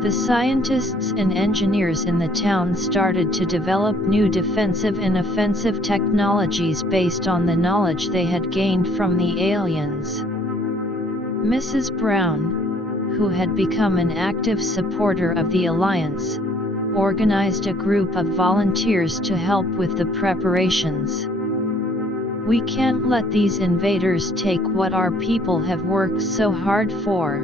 The scientists and engineers in the town started to develop new defensive and offensive technologies based on the knowledge they had gained from the aliens. Mrs. Brown, who had become an active supporter of the Alliance, organized a group of volunteers to help with the preparations. "We can't let these invaders take what our people have worked so hard for.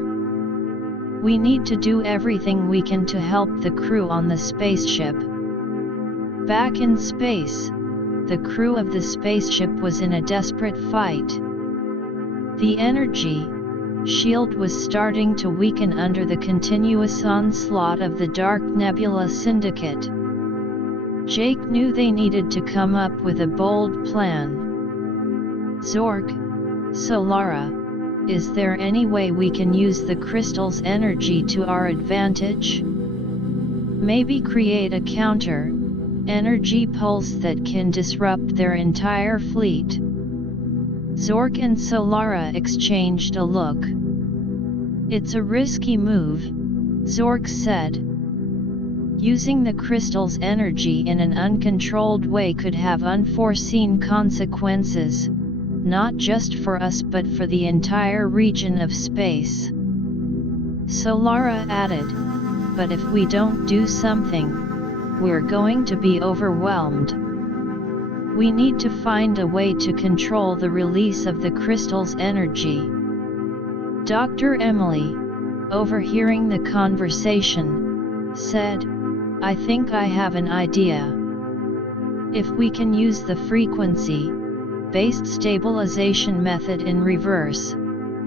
We need to do everything we can to help the crew on the spaceship." Back in space, the crew of the spaceship was in a desperate fight. The energy shield was starting to weaken under the continuous onslaught of the Dark Nebula Syndicate. Jake knew they needed to come up with a bold plan. "Zork, Solara, is there any way we can use the crystal's energy to our advantage? Maybe create a counter-energy pulse that can disrupt their entire fleet?" Zork and Solara exchanged a look. "It's a risky move," Zork said. "Using the crystal's energy in an uncontrolled way could have unforeseen consequences, not just for us but for the entire region of space." Solara added, "But if we don't do something, we're going to be overwhelmed. We need to find a way to control the release of the crystal's energy." Dr. Emily, overhearing the conversation, said, "I think I have an idea. If we can use the frequency-based stabilization method in reverse,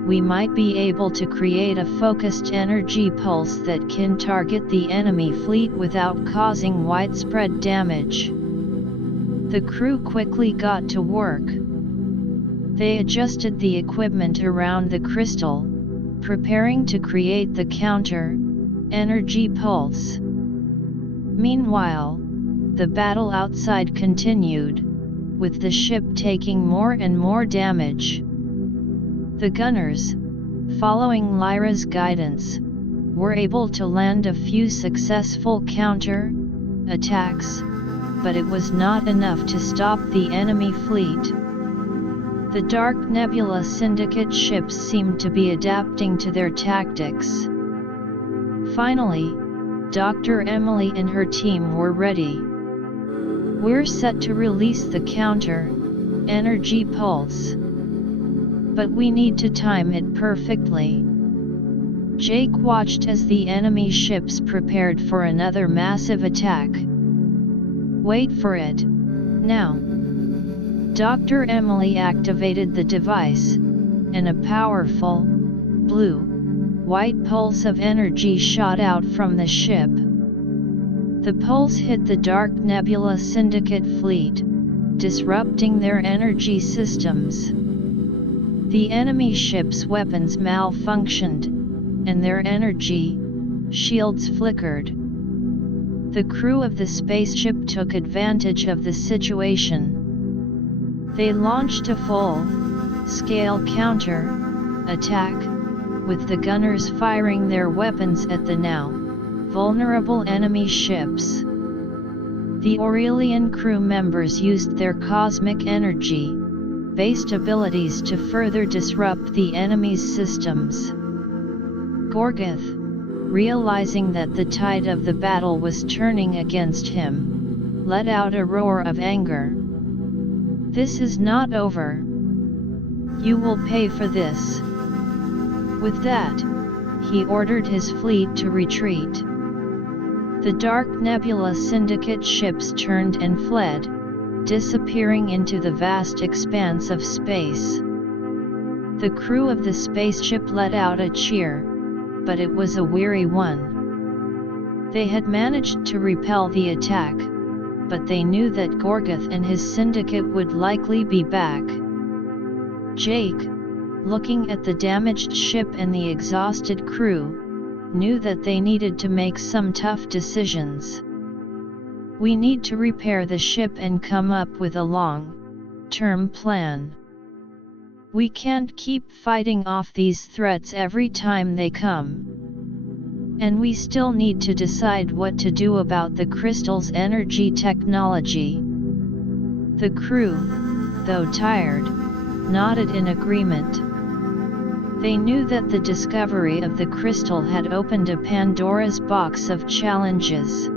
we might be able to create a focused energy pulse that can target the enemy fleet without causing widespread damage." The crew quickly got to work. They adjusted the equipment around the crystal, preparing to create the counter-energy pulse. Meanwhile, the battle outside continued, with the ship taking more and more damage. The gunners, following Lyra's guidance, were able to land a few successful counter-attacks, but it was not enough to stop the enemy fleet. The Dark Nebula Syndicate ships seemed to be adapting to their tactics. Finally, Dr. Emily and her team were ready. "We're set to release the counter-energy pulse. But we need to time it perfectly." Jake watched as the enemy ships prepared for another massive attack. "Wait for it. Now." Dr. Emily activated the device, and a powerful, blue-white pulse of energy shot out from the ship. The pulse hit the Dark Nebula Syndicate fleet, disrupting their energy systems. The enemy ship's weapons malfunctioned, and their energy shields flickered. The crew of the spaceship took advantage of the situation. They launched a full-scale counter-attack, with the gunners firing their weapons at the now vulnerable enemy ships. The Aurelian crew members used their cosmic energy-based abilities to further disrupt the enemy's systems. Gorgoth, realizing that the tide of the battle was turning against him, let out a roar of anger. "This is not over. You will pay for this." With that, he ordered his fleet to retreat. The Dark Nebula Syndicate ships turned and fled, disappearing into the vast expanse of space. The crew of the spaceship let out a cheer, but it was a weary one. They had managed to repel the attack, but they knew that Gorgoth and his syndicate would likely be back. Jake, looking at the damaged ship and the exhausted crew, knew that they needed to make some tough decisions. "We need to repair the ship and come up with a long-term plan. We can't keep fighting off these threats every time they come. And we still need to decide what to do about the crystal's energy technology." The crew, though tired, nodded in agreement. They knew that the discovery of the crystal had opened a Pandora's box of challenges.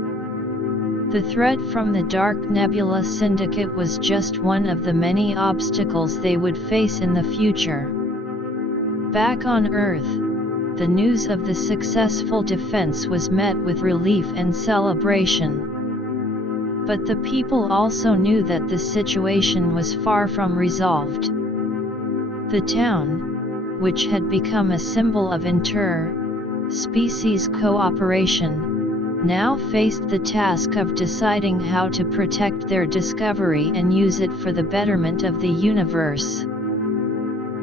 The threat from the Dark Nebula Syndicate was just one of the many obstacles they would face in the future. Back on Earth, the news of the successful defense was met with relief and celebration. But the people also knew that the situation was far from resolved. The town, which had become a symbol of inter-species cooperation, now faced the task of deciding how to protect their discovery and use it for the betterment of the universe.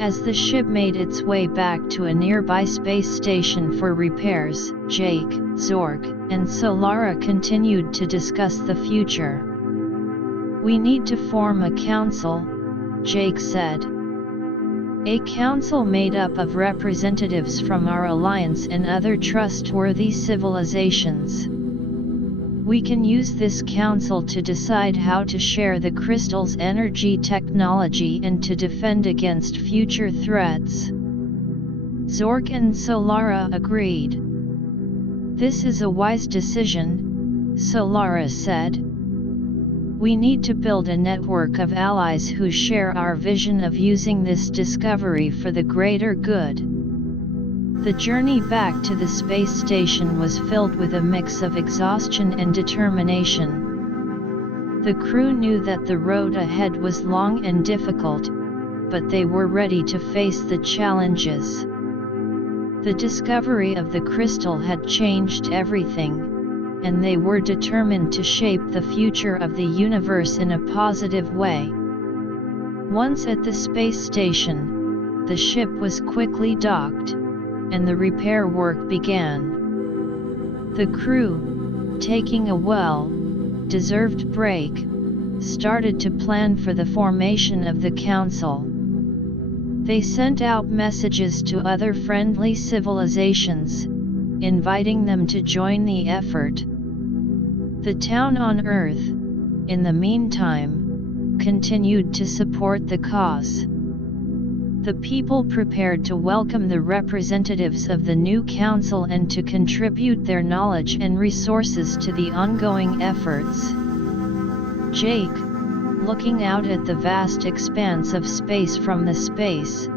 As the ship made its way back to a nearby space station for repairs, Jake, Zorg, and Solara continued to discuss the future. "We need to form a council," Jake said. "A council made up of representatives from our alliance and other trustworthy civilizations. We can use this council to decide how to share the crystal's energy technology and to defend against future threats." Zorg and Solara agreed. "This is a wise decision," Solara said. "We need to build a network of allies who share our vision of using this discovery for the greater good." The journey back to the space station was filled with a mix of exhaustion and determination. The crew knew that the road ahead was long and difficult, but they were ready to face the challenges. The discovery of the crystal had changed everything, and they were determined to shape the future of the universe in a positive way. Once at the space station, the ship was quickly docked, and the repair work began. The crew, taking a well-deserved break, started to plan for the formation of the council. They sent out messages to other friendly civilizations, inviting them to join the effort. The town on Earth, in the meantime, continued to support the cause. The people prepared to welcome the representatives of the new council and to contribute their knowledge and resources to the ongoing efforts. Jake, looking out at the vast expanse of space from the space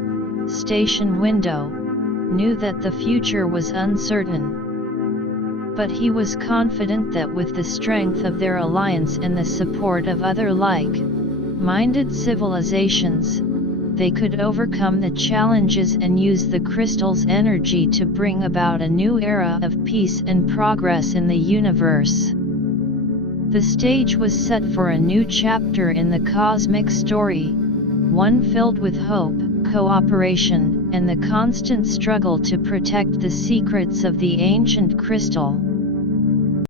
station window, knew that the future was uncertain. But he was confident that with the strength of their alliance and the support of other like-minded civilizations, they could overcome the challenges and use the crystal's energy to bring about a new era of peace and progress in the universe. The stage was set for a new chapter in the cosmic story, one filled with hope, cooperation, and the constant struggle to protect the secrets of the ancient crystal.